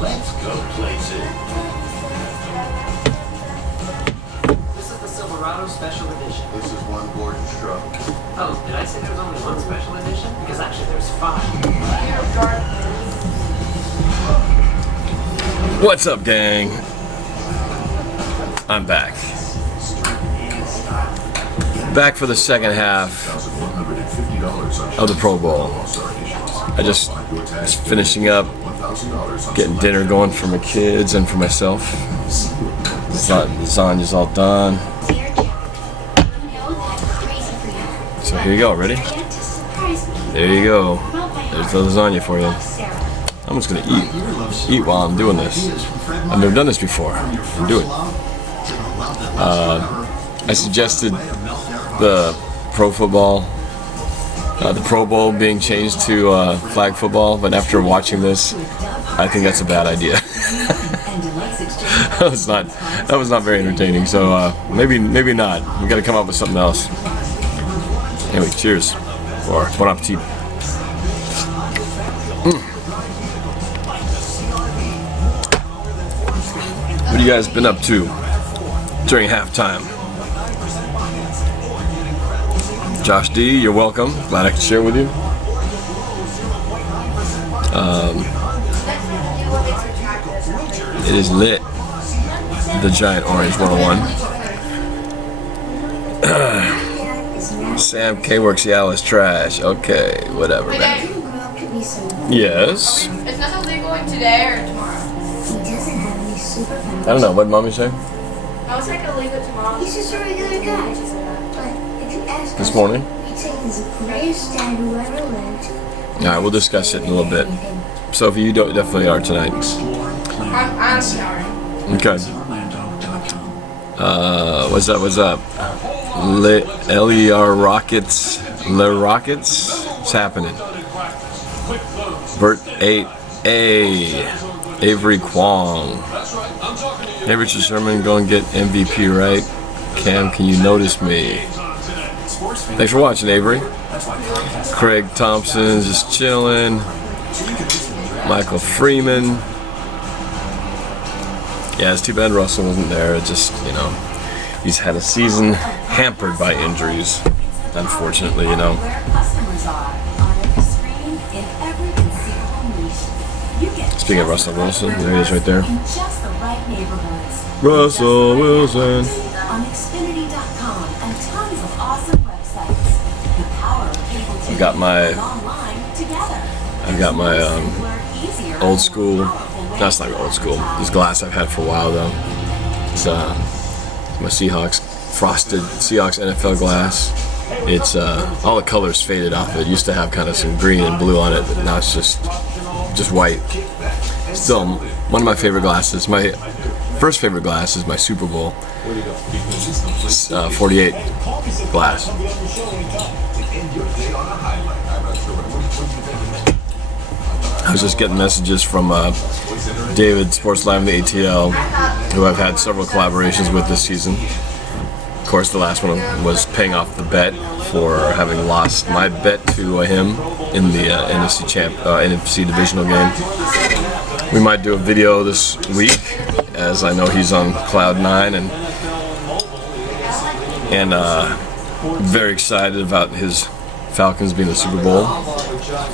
Let's go places. This is the Silverado Special Edition. This is one gorgeous truck. Oh, did I say there was only one special edition? Because actually there's 5. What's up, gang? I'm back. Back for the second half of the Pro Bowl. I just was finishing up, getting dinner going for my kids and for myself. Lasagna's all done. So here you go, ready? There you go. There's the lasagna for you. I'm just gonna eat while I'm doing this. I've never done this before. I'm doing it. I suggested the Pro Bowl being changed to flag football, but after watching this, I think that's a bad idea. that was not very entertaining. So maybe not. We got to come up with something else. Anyway, cheers or bon appetit. What have you guys been up to during halftime? Josh D, you're welcome. Glad I could share with you. It is lit. The Giant Orange 101. Sam K works Seattle is trash. Okay, whatever, man. Yes. Is nothing legal today or tomorrow? I don't know. What did Mommy say? I was like a legal tomorrow. He's just a regular guy. But if you ask This us, morning? we'd say he's the greatest dad who ever lived. Alright, we'll discuss it in a little bit. Sophie, you definitely are tonight. I'm showering. Okay. What's up? LER Rockets. Le Rockets? What's happening? Bert 8A. Avery Kwong. Hey, Richard Sherman, go and get MVP, right? Cam, can you notice me? Thanks for watching, Avery. Craig Thompson just chilling. Michael Freeman. Yeah, it's too bad Russell wasn't there. It just, he's had a season hampered by injuries, unfortunately, Speaking of Russell Wilson, there he is right there. Russell Wilson. I've got my old school. That's not old school. This glass I've had for a while though. It's my Seahawks frosted Seahawks NFL glass. It's all the colors faded off it. Used to have kind of some green and blue on it, but now it's just white. Still one of my favorite glasses. My first favorite glass is my Super Bowl 48 glass. I was just getting messages from David Sports Live in the ATL, who I've had several collaborations with this season. Of course, the last one was paying off the bet for having lost my bet to him in the NFC divisional game. We might do a video this week, as I know he's on cloud 9 and very excited about his Falcons being the Super Bowl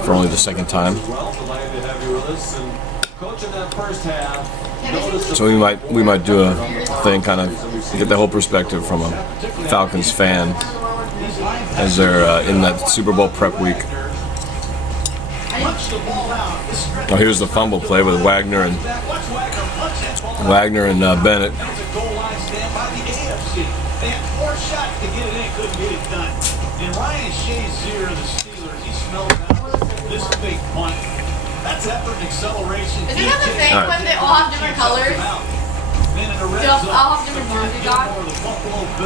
for only the second time. So we might do a thing, kind of get the whole perspective from a Falcons fan as they're in that Super Bowl prep week. Oh, here's the fumble play with Wagner and Bennett. Isn't that the thing when they all have different colors? They all have different jerseys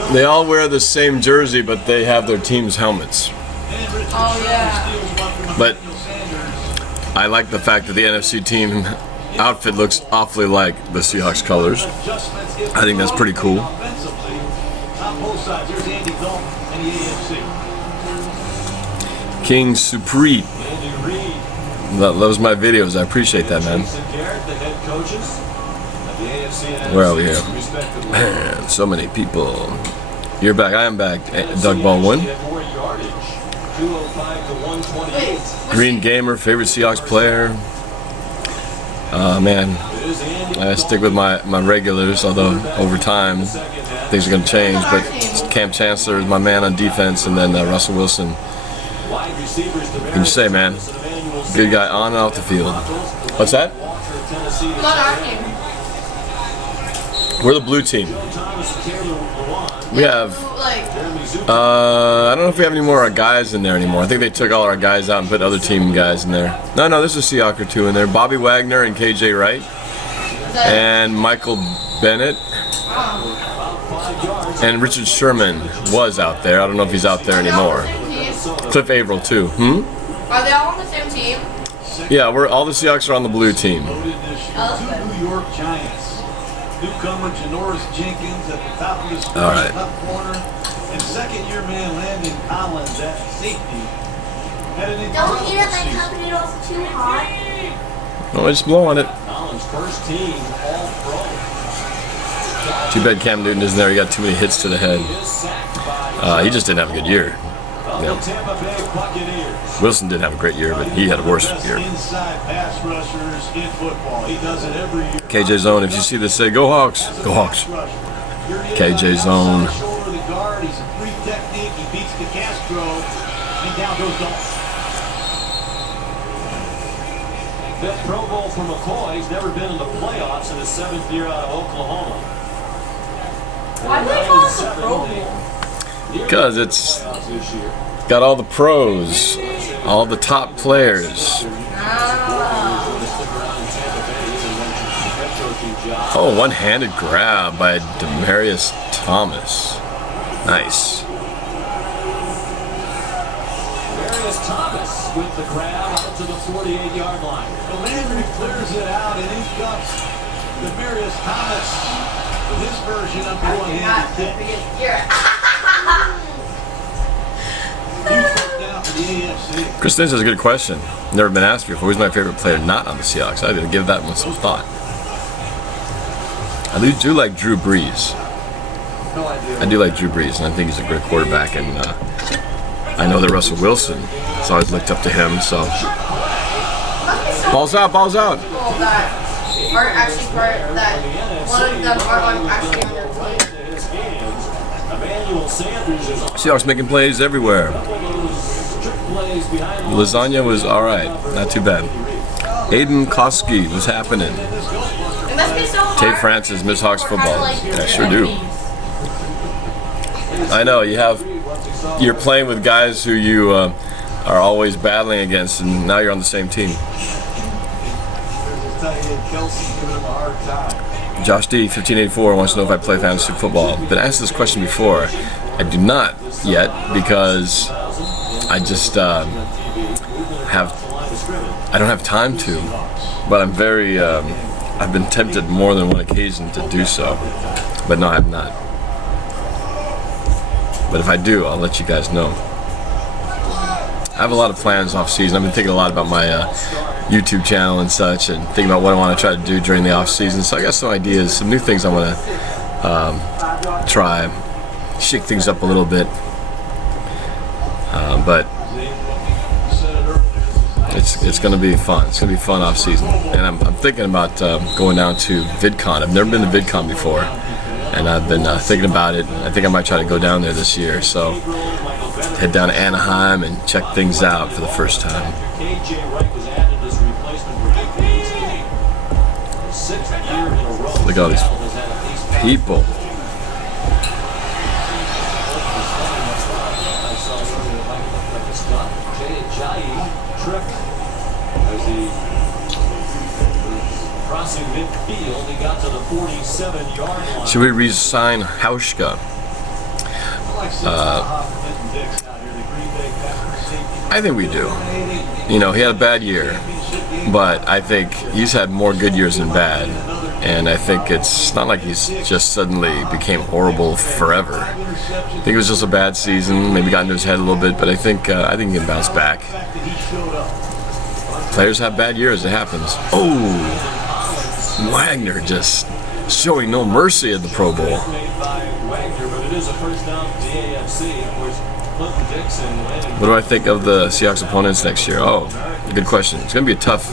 on? They all wear the same jersey, but they have their team's helmets. Oh, yeah. But I like the fact that the NFC team outfit looks awfully like the Seahawks colors. I think that's pretty cool. King Supreet. loves my videos. I appreciate that, man. Where are we here? Man, so many people. You're back. I am back. Doug Baldwin. Green Gamer, favorite Seahawks player. Man, I stick with my regulars, although over time things are going to change. But Cam Chancellor is my man on defense, and then Russell Wilson. What can you say, man? Good guy on and off the field. What's that? Not our team. We're the blue team. We have, Like, I don't know if we have any more guys in there anymore. I think they took all our guys out and put other team guys in there. No, there's a Seahawk or two in there. Bobby Wagner and KJ Wright. And Michael Bennett. And Richard Sherman was out there. I don't know if he's out there anymore. Cliff Averill too. Are they all on the same team? Yeah, all the Seahawks are on the blue team. Oh, that's good. New York Giants. Newcomer Janoris Jenkins at the top of the screen, Alright. top corner, and second-year man Landon Collins at safety. Had an Don't incredible eat it, my season. cup noodles too hot. Oh, just blow on it. Collins' first team All-Pro. Too bad Cam Newton isn't there. He got too many hits to the head. He just didn't have a good year. The Tampa Bay Buccaneers. Wilson didn't have a great year, but he had a worse Best year. inside pass rushers in football. He does it every year. KJ Zone, if you see this, say, go Hawks. Go Hawks. KJ Zone. Shoulder the guard. He's a free technique. He beats DeCastro. And down goes Dalton. Fifth Pro Bowl for McCoy. He's never been in the playoffs in his 7th year out of Oklahoma. Why do they call it the Pro Bowl? Because it's got all the pros, all the top players. Oh, one-handed grab by Demaryius Thomas. Nice. Marius Thomas with the grab out to the 48-yard line. The Landry clears it out, and in comes Demaryius Thomas with his version of the one-handed kick. Huge first down for the AFC. Chris Nins has a good question. Never been asked before. Who's my favorite player not on the Seahawks? I didn't give that one some thought. I do like Drew Brees. I do like Drew Brees, and I think he's a great quarterback. And I know that Russell Wilson has always looked up to him. So balls out, balls out. People that aren't actually part, that one of them aren't actually on their team. Seahawks making plays everywhere. Lasagna was all right, not too bad. Aiden Koski was happening. It must be so hard. Tate Francis, Miss Hawks for kind of football. like I sure do. I know you're playing with guys who you are always battling against, and now you're on the same team. Josh D, 1584, wants to know if I play fantasy football. I've been asked this question before. I do not yet because I just I don't have time to. But I'm very, I've been tempted more than one occasion to do so. But no, I have not. But if I do, I'll let you guys know. I have a lot of plans off season. I've been thinking a lot about my YouTube channel and such, and thinking about what I want to try to do during the off season. So I got some ideas, some new things I want to try, shake things up a little bit. But it's going to be fun. It's going to be fun off season, and I'm thinking about going down to VidCon. I've never been to VidCon before, and I've been thinking about it. I think I might try to go down there this year. So head down to Anaheim and check things out for the first time. Look at all these people. Should we re-sign Hauschka? I think we do. You know, he had a bad year, but I think he's had more good years than bad. And I think it's not like he's just suddenly became horrible forever. I think it was just a bad season, maybe got into his head a little bit, but I think he can bounce back. Players have bad years. It happens. Oh, Wagner just showing no mercy at the Pro Bowl. What do I think of the Seahawks opponents next year? Oh, good question. It's going to be a tough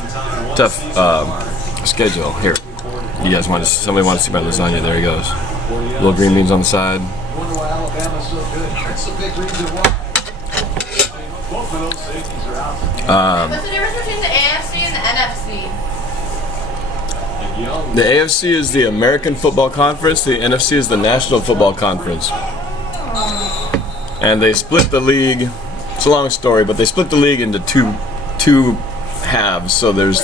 schedule. Here, you guys want to? Somebody wants to see my lasagna? There he goes. Little green beans on the side. Wonder why Alabama's so good. That's the big reason why. Both of those safeties are out. What's the difference between the AFC and the NFC? The AFC is the American Football Conference. The NFC is the National Football Conference. And they split the league. It's a long story, but they split the league into two halves. So there's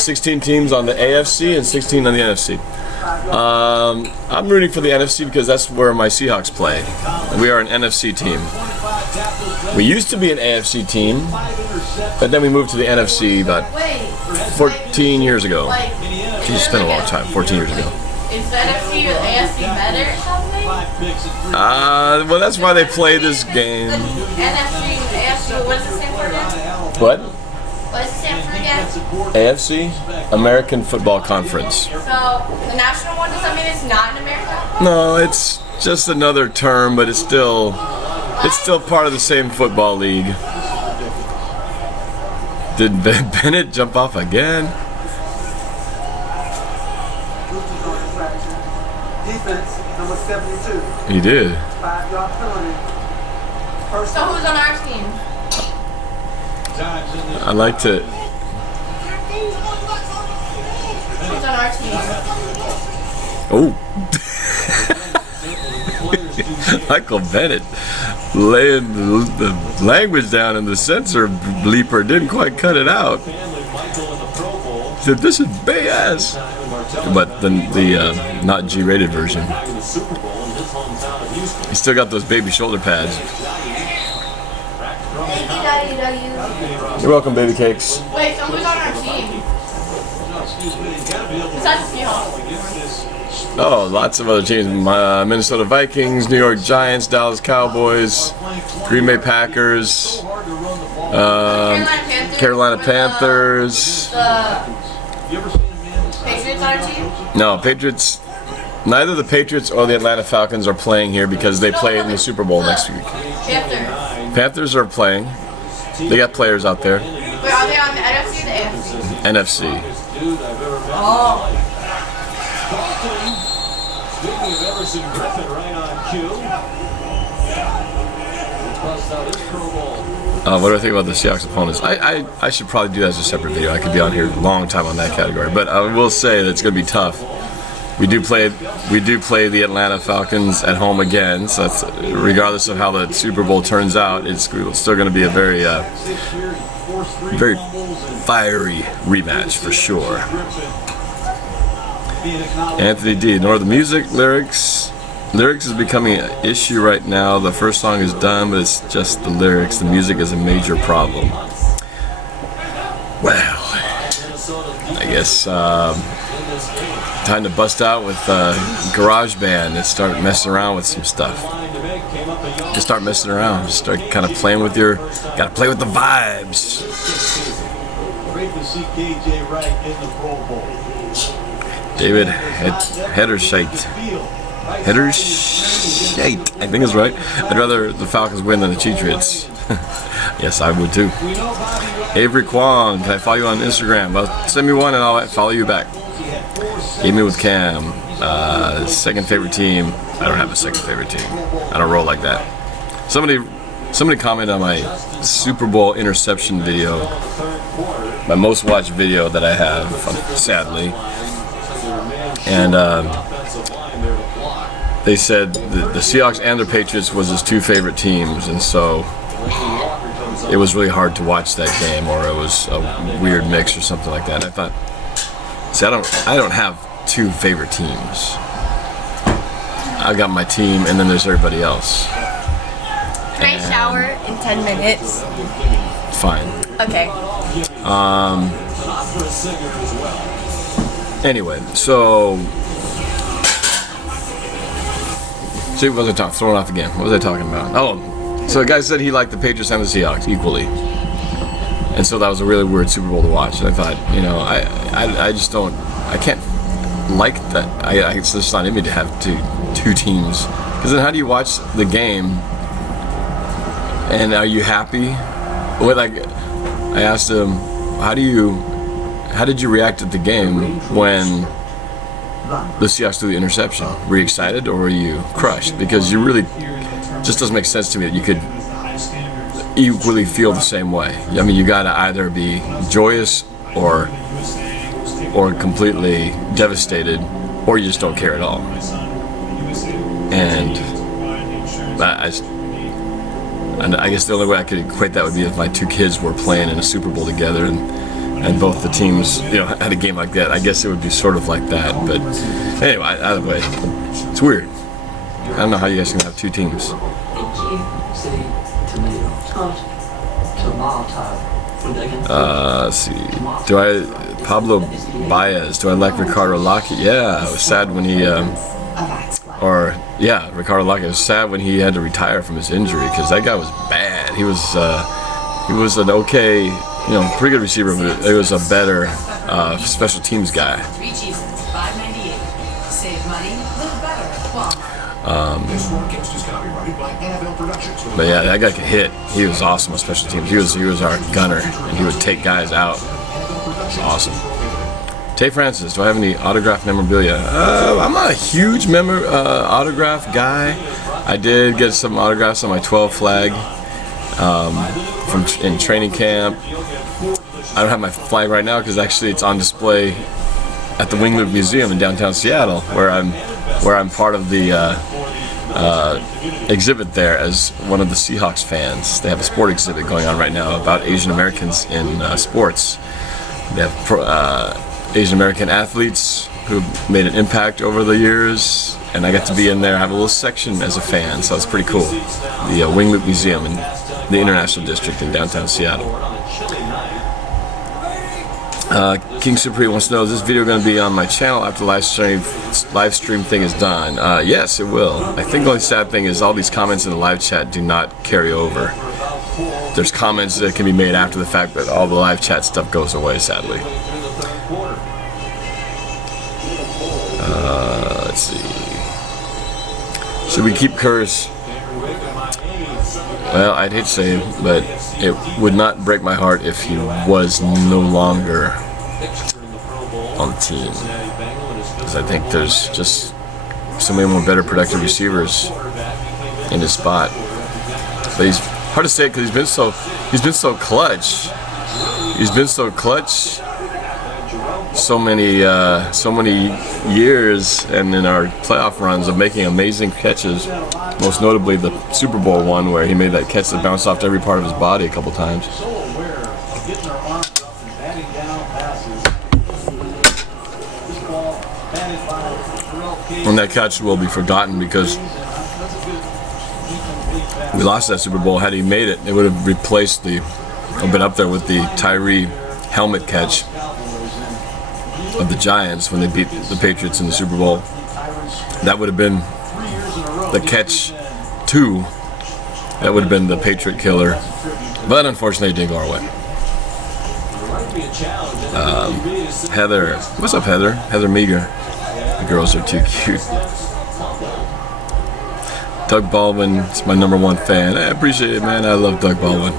16 teams on the AFC and 16 on the NFC. I'm rooting for the NFC because that's where my Seahawks play. We are an NFC team. We used to be an AFC team, but then we moved to the NFC about 14 years ago. It's been a long time, 14 years ago. Is the NFC or the AFC better or something? Well, that's why they play this game. NFC, AFC, what does it stand for again? What? What does it stand for again? AFC? American Football Conference. So, the national one, does that mean it's not in America? No, it's just another term, but it's still part of the same football league. Did Bennett jump off again? Defense, number 72. He did. 5-yard penalty. So who's on our team? I like to. Who's on our team? Oh. Michael Bennett laying the language down, and the censor bleeper didn't quite cut it out. He said, "This is BS." But the not G-rated version. He's still got those baby shoulder pads. You're welcome, baby cakes. Wait, so who's on our team? Besides the Seahawks. Oh, lots of other teams. Minnesota Vikings, New York Giants, Dallas Cowboys, Green Bay Packers, Carolina Panthers. Patriots on our team? No, Patriots. Neither the Patriots or the Atlanta Falcons are playing here because they play in the Super Bowl next week. Panthers. Panthers are playing. They got players out there. Wait, are they on the NFC or the AFC? NFC. Oh. Speaking of Everson Griffin, right on cue. Bust out his Pro Bowl. What do I think about the Seahawks opponents? I should probably do that as a separate video. I could be on here a long time on that category, but I will say that it's going to be tough. We do play the Atlanta Falcons at home again, so that's, regardless of how the Super Bowl turns out, it's still going to be a very fiery rematch for sure. Anthony D. Nor the music, lyrics is becoming an issue right now. The first song is done, but it's just the lyrics. The music is a major problem. Well, I guess time to bust out with GarageBand and start messing around with some stuff. Just start messing around. Just start kind of playing with gotta play with the vibes. Great to see KJ Wright in the Pro Bowl. David Hedershite. Hedershite, I think is right. I'd rather the Falcons win than the Patriots. Yes, I would too. Avery Kwong, can I follow you on Instagram? Well, send me one and I'll follow you back. Gaming with Cam. Second favorite team. I don't have a second favorite team. I don't roll like that. Somebody commented on my Super Bowl interception video. My most watched video that I have, sadly. And they said the Seahawks and the Patriots was his two favorite teams, and so it was really hard to watch that game, or it was a weird mix or something like that. And I thought, see, I don't have two favorite teams. I got my team, and then there's everybody else. Can I shower in 10 minutes? Fine. Okay. Anyway, so see, what was I talking? Throwing off again. What was I talking about? Oh, so the guy said he liked the Patriots and the Seahawks equally, And so that was a really weird Super Bowl to watch. And I thought, you know, I just don't, I can't like that. It's just not in me to have two teams. Because then how do you watch the game? And are you happy? What, like, I asked him, how did you react at the game when the Seahawks threw the interception? Were you excited or were you crushed? Because you really, just doesn't make sense to me that you could equally feel the same way. I mean, you gotta either be joyous or completely devastated, or you just don't care at all. And I guess the only way I could equate that would be if my two kids were playing in a Super Bowl together and both the teams, you know, had a game like that. I guess it would be sort of like that. But anyway, either way, it's weird. I don't know how you guys can have two teams. Let's see. Pablo Baez, do I like Ricardo Lockett? Yeah, I was sad when he, Ricardo Lockett was sad when he had to retire from his injury, because that guy was bad. He was an okay, you know, pretty good receiver, but he was a better special teams guy. But yeah, that guy could hit. He was awesome on special teams. He was our gunner, and he would take guys out. It was awesome. Tay Francis, do I have any autographed memorabilia? I'm not a huge autograph guy. I did get some autographs on my 12 flag in training camp. I don't have my flag right now because actually it's on display at the Wingloop Museum in downtown Seattle, where I'm part of the exhibit there as one of the Seahawks fans. They have a sport exhibit going on right now about Asian Americans in sports. They have Asian American athletes who made an impact over the years, and I got to be in there. I have a little section as a fan, so it's pretty cool. The Wingloop Museum in the International District in downtown Seattle. King Supreme wants to know, is this video going to be on my channel after the live stream thing is done? Yes, it will. I think the only sad thing is all these comments in the live chat do not carry over. There's comments that can be made after the fact, but all the live chat stuff goes away, sadly. Let's see. Should we keep Curse? Well, I'd hate to say it, but it would not break my heart if he was no longer on the team. Because I think there's just so many more better productive receivers in his spot. But he's hard to say it because he's been so clutch. He's been so clutch so many years, and in our playoff runs of making amazing catches, most notably the Super Bowl one where he made that catch that bounced off every part of his body a couple times. And that catch will be forgotten because we lost that Super Bowl. Had he made it, it would have replaced been up there with the Tyree helmet catch of the Giants when they beat the Patriots in the Super Bowl. That would have been the catch 2. That would have been the Patriot killer. But unfortunately, it didn't go our way. Heather. What's up, Heather? Heather Meager. The girls are too cute. Doug Baldwin is my #1 fan. I appreciate it, man. I love Doug Baldwin.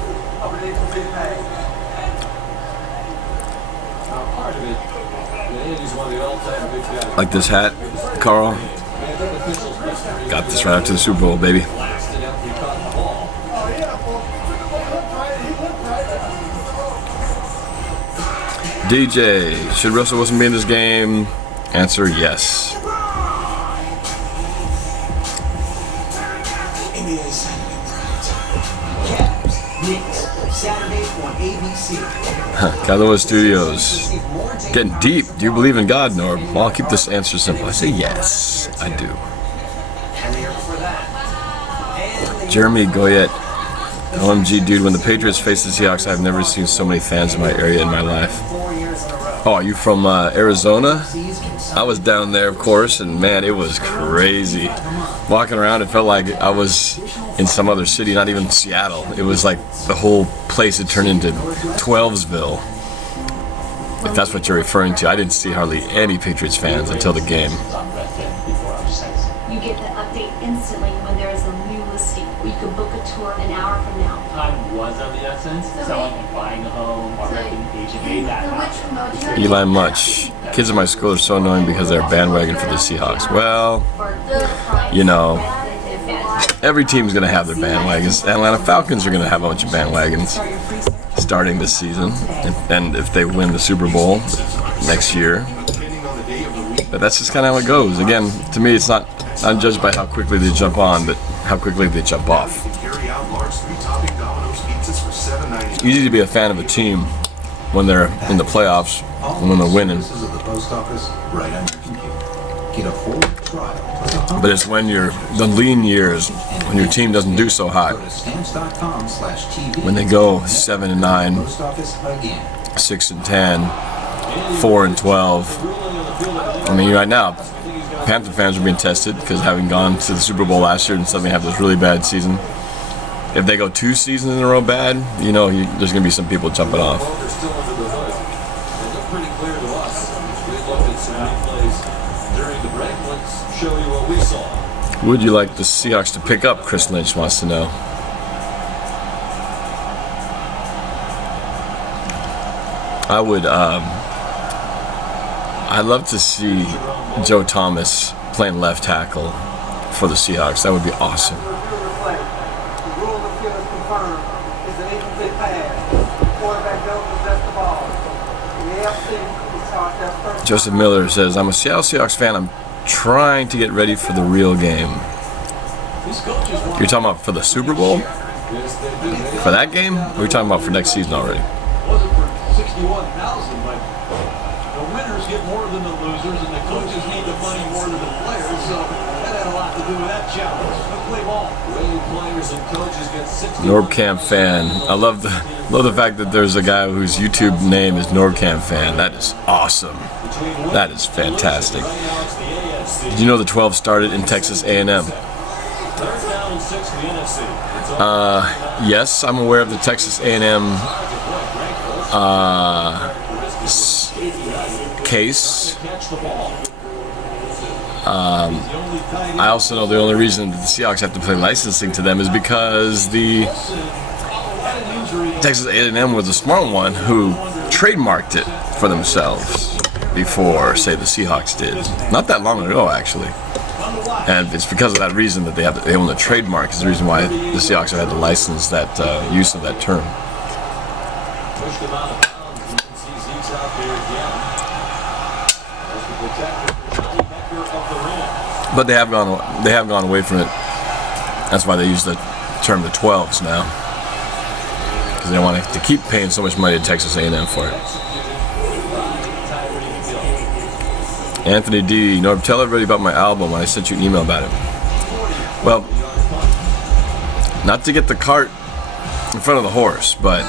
Like this hat, Carl. Got this right after the Super Bowl, baby. DJ, should Russell Wilson be in this game? Answer, yes. Kadoa Studios. Getting deep. Do you believe in God, Norb? Well, I'll keep this answer simple. I say yes, I do. Jeremy Goyette. OMG, dude, when the Patriots face the Seahawks, I've never seen so many fans in my area in my life. Oh, are you from Arizona? I was down there, of course, and man, it was crazy. Walking around, it felt like I was in some other city, not even Seattle. It was like the whole place had turned into 12'sville. If that's what you're referring to. I didn't see hardly any Patriots fans until the game. You get the update instantly when there is a new listing. You can book a tour an hour from now. Time was of the essence. So like buying a home or renting an agent made that happen. Eli Much. Kids at my school are so annoying because they're bandwagon for the Seahawks. Well, you know, every team's going to have their bandwagons. Atlanta Falcons are going to have a bunch of bandwagons starting this season. And if they win the Super Bowl next year. But that's just kind of how it goes. Again, to me, it's not judged by how quickly they jump on, but how quickly they jump off. It's easy to be a fan of a team when they're in the playoffs and when they're winning. But it's when you're the lean years, when your team doesn't do so hot, when they go 7-9, 6-10, 4-12. I mean, right now, Panther fans are being tested because having gone to the Super Bowl last year and suddenly have this really bad season. If they go 2 seasons in a row bad, you know, there's going to be some people jumping off. They're still under the hood. They look pretty clear to us. We looked at some replays during the break. Let's show you what we saw. Would you like the Seahawks to pick up? Chris Lynch wants to know. I would. I'd love to see Joe Thomas playing left tackle for the Seahawks. That would be awesome. The rule of the field is confirmed. It's an incomplete pass. The quarterback don't possess the ball. In the AFC, it's charged as first. Joseph Miller says, I'm a Seattle Seahawks fan. I'm trying to get ready for the real game. You're talking about for the Super Bowl? For that game? Or are you talking about for next season already? Wasn't for 61,000, but the winners get more than the losers, and the coaches need the money more than the players, so that had a lot to do with that challenge. Let's play ball. Players and coaches get 60. NorbCam fan. I love the fact that there's a guy whose YouTube name is NorbCam fan. That is awesome. That is fantastic. Did you know the 12 started in Texas A&M? Yes, I'm aware of the Texas A&M case. I also know the only reason that the Seahawks have to play licensing to them is because the Texas A&M was a smart one who trademarked it for themselves before, say, the Seahawks did. Not that long ago, actually. And it's because of that reason that they own the trademark. Is the reason why the Seahawks have had to license that use of that term. But they have gone away from it. That's why they use the term the 12s now, because they don't want to keep paying so much money to Texas A&M for it. Anthony D. Norb, tell everybody about my album when I sent you an email about it. Well, not to get the cart in front of the horse, but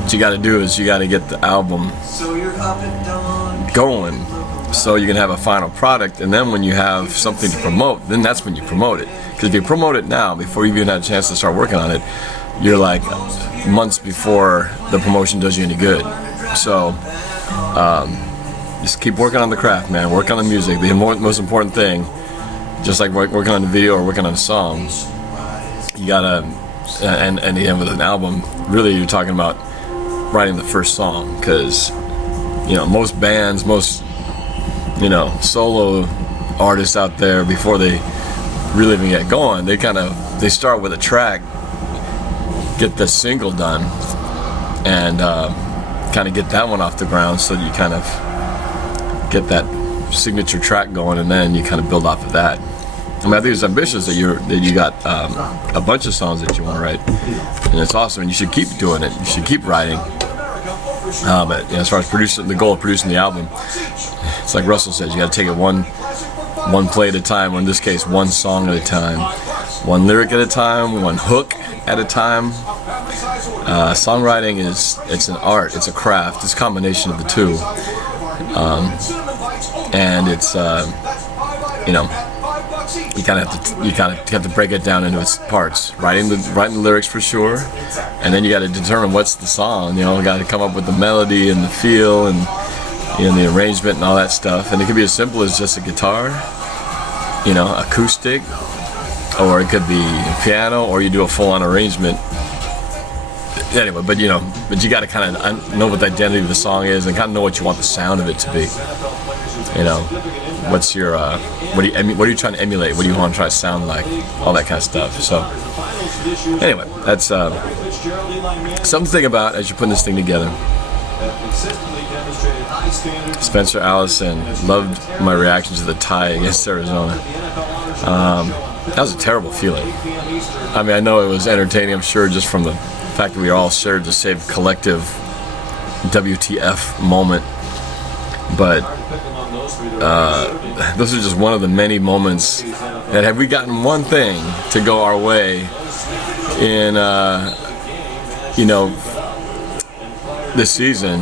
what you got to do is you got to get the album going so you can have a final product, and then when you have something to promote, then that's when you promote it. Because if you promote it now, before you even had a chance to start working on it, you're like months before the promotion does you any good. So just keep working on the craft, man. Work on the music. The most important thing, just like working on the video or working on a song, you gotta, and with an album, really you're talking about writing the first song, because most bands, solo artists out there, before they really even get going, they start with a track, get the single done, and kind of get that one off the ground, so you kind of get that signature track going, and then you kind of build off of that. I mean, I think it's ambitious that you got a bunch of songs that you want to write, and it's awesome, and you should keep doing it. You should keep writing. But as far as the goal of producing the album, it's like Russell says, you got to take it one play at a time, or in this case, one song at a time, one lyric at a time, one hook at a time, Songwriting it's an art, it's a craft, it's a combination of the two, and it's you know, you kind of have to break it down into its parts. Writing the lyrics for sure, and then you got to determine what's the song. You know, you got to come up with the melody and the feel and the arrangement and all that stuff. And it could be as simple as just a guitar, you know, acoustic, or it could be piano, or you do a full-on arrangement. Anyway, but you got to kind of know what the identity of the song is and kind of know what you want the sound of it to be. You know, what's your what are you trying to emulate? What do you want to try to sound like? All that kind of stuff. So anyway, that's something to think about as you're putting this thing together. Spencer Allison loved my reaction to the tie against Arizona. That was a terrible feeling. I mean, I know it was entertaining, I'm sure, just from the fact that we all shared the same collective WTF moment. But those are just one of the many moments that, had we gotten one thing to go our way in, you know, this season,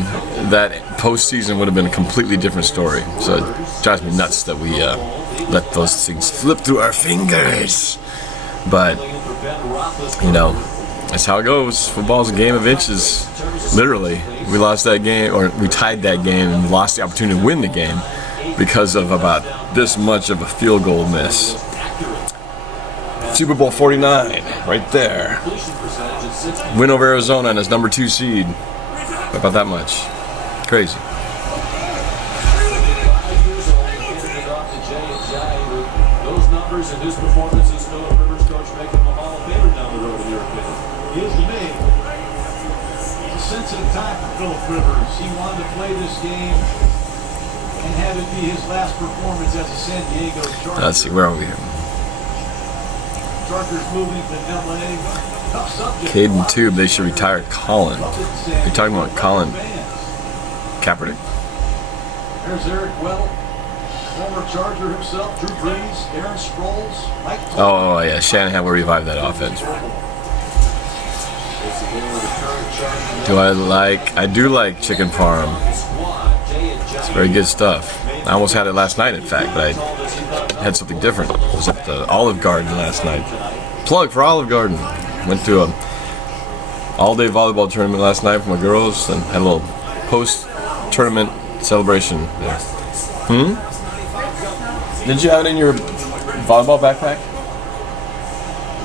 that postseason would have been a completely different story. So it drives me nuts that we let those things slip through our fingers. But, you know, that's how it goes. Football's a game of inches, literally. We lost that game, or we tied that game and lost the opportunity to win the game because of about this much of a field goal miss. Super Bowl 49, right there. Win over Arizona and its #2 seed. About that much. Crazy. Those numbers and his performances, Philip Rivers, coach, make him a Hall of Famer down the road, in your opinion. He is to me. It's a sensitive time for Philip Rivers. He wanted to play this game and have it be his last performance as a San Diego Charger. Let's see, where are we here? Chargers moving to LA. Tough subject. Caden Tube, they should retire Colin. You're talking about Colin Kaepernick? There's Eric Well, former Charger himself, Drew Brees, Aaron Sproles, Mike. Oh yeah, Shanahan will revive that offense. I do like Chicken Farm. It's very good stuff. I almost had it last night, in fact, but I had something different. I was at the Olive Garden last night. Plug for Olive Garden. Went to a all-day volleyball tournament last night for my girls and had a little post-tournament celebration there. Did you have it in your volleyball backpack?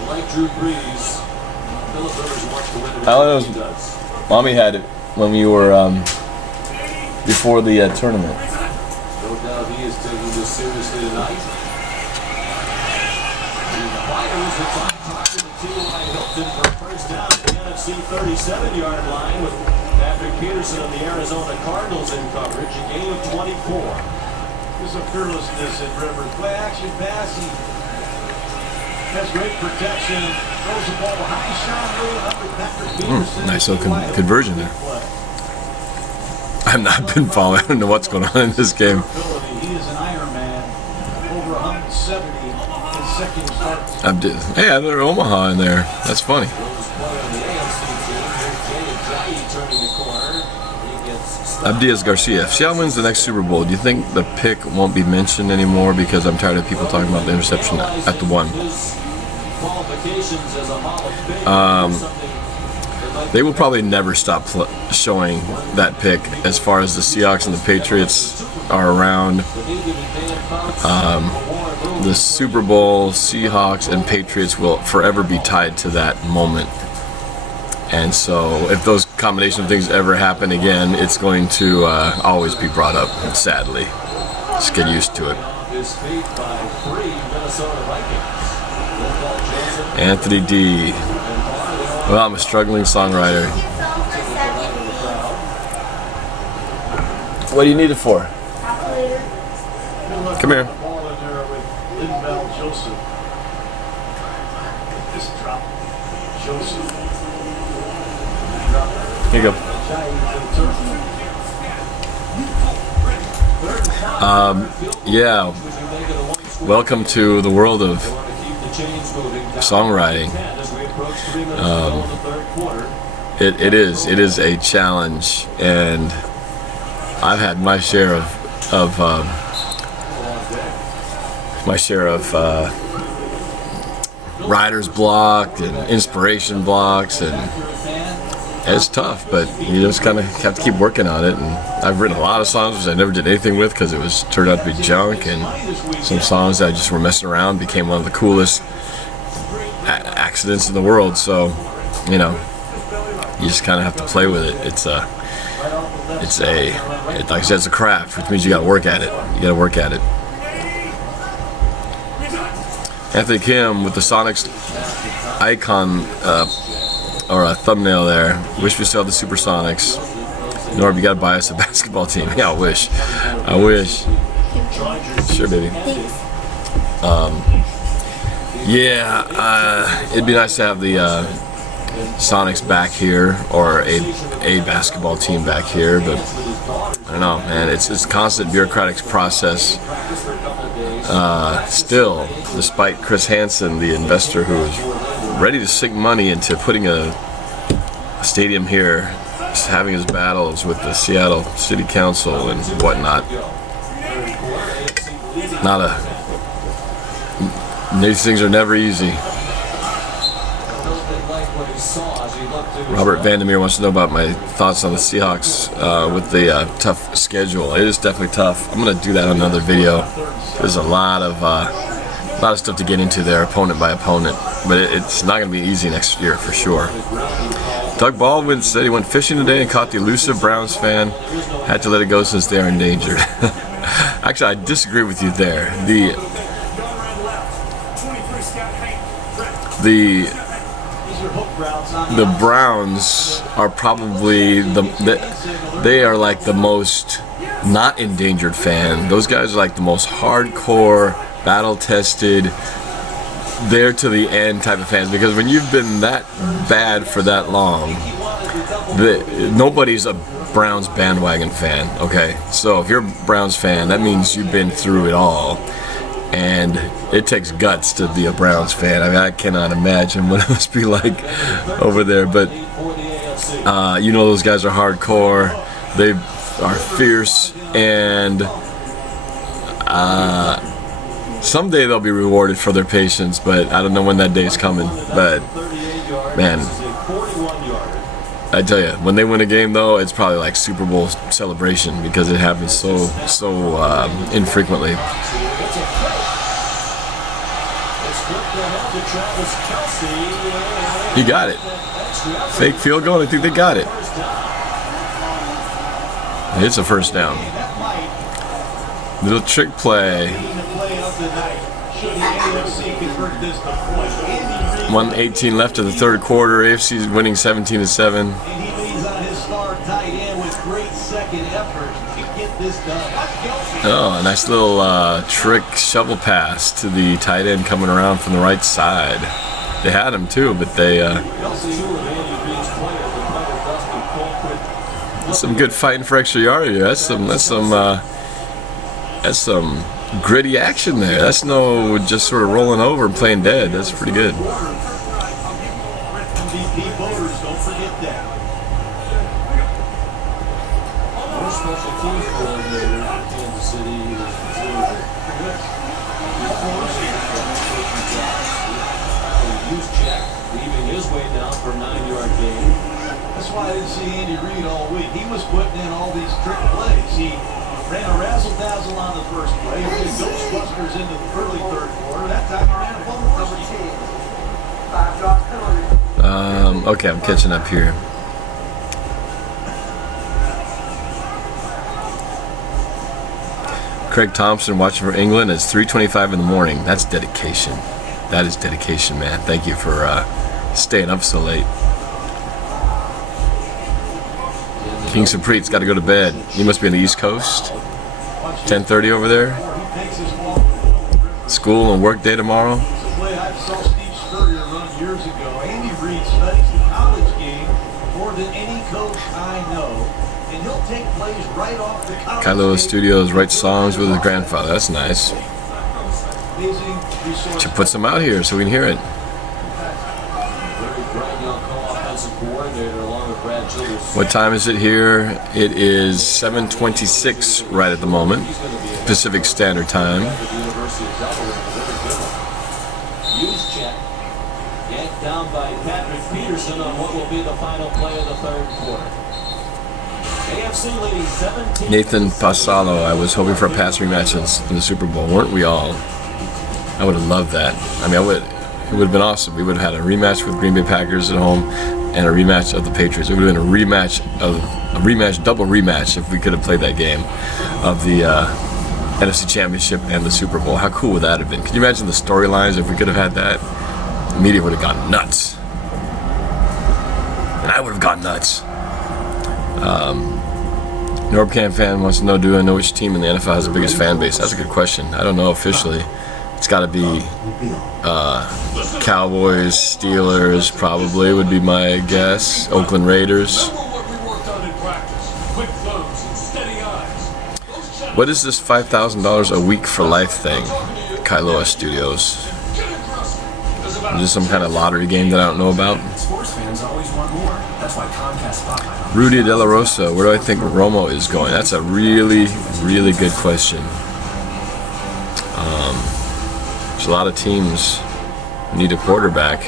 Like Drew Brees, Philip Rivers wants to win it. I don't know. Mommy had it when we were before the tournament. No doubt he is taking this seriously tonight. The Flyers are on top of the T.Y. Hilton for first down at the NFC 37-yard line with Patrick Peterson of the Arizona Cardinals in coverage. A gain of 24. There's some fearlessness in Rivers. Play action passing. Has great protection. Throws the ball high, shot way under Patrick Peterson. Nice little conversion there. I've not been following. I don't know what's going on in this game. He is an Iron Man. Over 170 consecutive starts. Hey, I had another Omaha in there. That's funny. Abdias Garcia. If Seattle wins the next Super Bowl, do you think the pick won't be mentioned anymore because I'm tired of people talking about the interception at the 1? They will probably never stop showing that pick as far as the Seahawks and the Patriots are around. The Super Bowl, Seahawks and Patriots will forever be tied to that moment. And so if those combination of things ever happen again, it's going to always be brought up, sadly. Just get used to it. Anthony D. Well, I'm a struggling songwriter. What do you need it for? Come here. Here you go. Yeah. Welcome to the world of songwriting. It is a challenge, and I've had my share of writer's block and inspiration blocks, and it's tough, but you just kind of have to keep working on it. And I've written a lot of songs which I never did anything with because it was turned out to be junk, and some songs that I just were messing around became one of the coolest accidents in the world. So, you know, you just kind of have to play with it. Like I said, it's a craft, which means you got to work at it. You got to work at it. Anthony Kim with the Sonics icon or a thumbnail there. Wish we still had the Supersonics. Norb, you gotta buy us a basketball team. Yeah, I wish. I wish. Sure, baby. It'd be nice to have the Sonics back here, or a basketball team back here, but I don't know, man. It's a constant bureaucratic process. Still, despite Chris Hansen, the investor who is ready to sink money into putting a stadium here, having his battles with the Seattle City Council and whatnot. These things are never easy. Robert Vandermeer wants to know about my thoughts on the Seahawks with the tough schedule. It is definitely tough. I'm going to do that on another video. There's a lot of stuff to get into there, opponent by opponent, but it's not going to be easy next year for sure. Doug Baldwin said he went fishing today and caught the elusive Browns fan. Had to let it go since they are endangered. Actually, I disagree with you there. The Browns are probably they are like the most not endangered fan. Those guys are like the most hardcore, battle-tested, there to the end type of fans, because when you've been that bad for that long, nobody's a Browns bandwagon fan, okay? So if you're a Browns fan, that means you've been through it all, and it takes guts to be a Browns fan. I mean, I cannot imagine what it must be like over there, but you know, those guys are hardcore, they are fierce, and someday they'll be rewarded for their patience, but I don't know when that day is coming. But man, I tell you, when they win a game though, it's probably like Super Bowl celebration, because it happens so infrequently. You got it. Fake field goal. I think they got it. It's a first down. Little trick play. 1:18 left of the third quarter. AFC is winning 17-7. Oh, a nice little trick shovel pass to the tight end coming around from the right side. They had him too, but they that's some good fighting for extra yardage. That's some gritty action there. That's no just sort of rolling over and playing dead. That's pretty good. Leaving his way down for a 9-yard gain. That's why I didn't see Andy Reid all week. He was putting in all these trick plays. He ran a razzle-dazzle on the first play. He did Ghostbusters into the early third quarter. That time he ran a fumble. Okay, I'm catching up here. Craig Thompson watching for England. It's 3:25 in the morning. That's dedication. That is dedication, man. Thank you for staying up so late. King Supreet's got to go to bed. You must be on the East Coast. 10:30 over there. School and work day tomorrow. Years ago, Andy Reid studies the college game more than any coach I know, and he'll take plays right off the college. Kylo Studios writes songs with his grandfather. That's nice. Should put some out here so we can hear it. Very bright young co-offensive coordinator along with What time is it here? It is 7:26 right at the moment, Pacific Standard Time. Yanked down by Patrick Peterson on what will be the final play of the third quarter. AFC leading 17. Nathan Pasalo, I was hoping for a pass rematch in the Super Bowl, weren't we all? I would have loved that. I mean, it would have been awesome. We would have had a rematch with Green Bay Packers at home and a rematch of the Patriots. It would have been a double rematch if we could have played that game of the NFC Championship and the Super Bowl. How cool would that have been? Can you imagine the storylines if we could have had that? The media would have gone nuts. And I would have gone nuts. NorbCam fan wants to know, do I know which team in the NFL has the biggest fan base? That's a good question. I don't know officially. It's got to be Cowboys, Steelers, probably would be my guess. Oakland Raiders. What is this $5,000 a week for life thing? Kailoa Studios. Is this some kind of lottery game that I don't know about? Rudy De La Rosa, where do I think Romo is going? That's a really, really good question. There's a lot of teams who need a quarterback.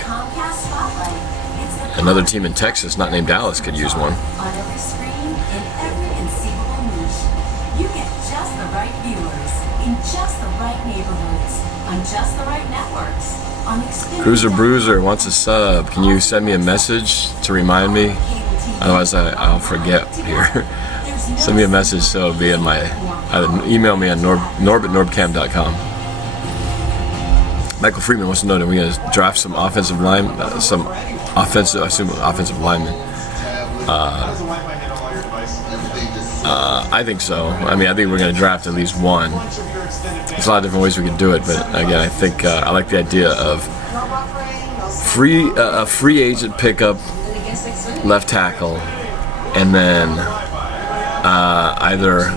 Another team in Texas, not named Dallas, could use one. On every screen, in every conceivable niche, you get just the right viewers, in just the right neighborhoods, on just the right networks. Cruiser Bruiser wants a sub. Can you send me a message to remind me? Otherwise I'll forget here. Send me a message so it'll be in my, either email me on norb@norbcam.com. Michael Freeman wants to know, are we going to draft some offensive linemen? I assume offensive linemen. I think so. I mean, I think we're going to draft at least one. There's a lot of different ways we can do it, but again, I think I like the idea of a free agent pickup left tackle, and then either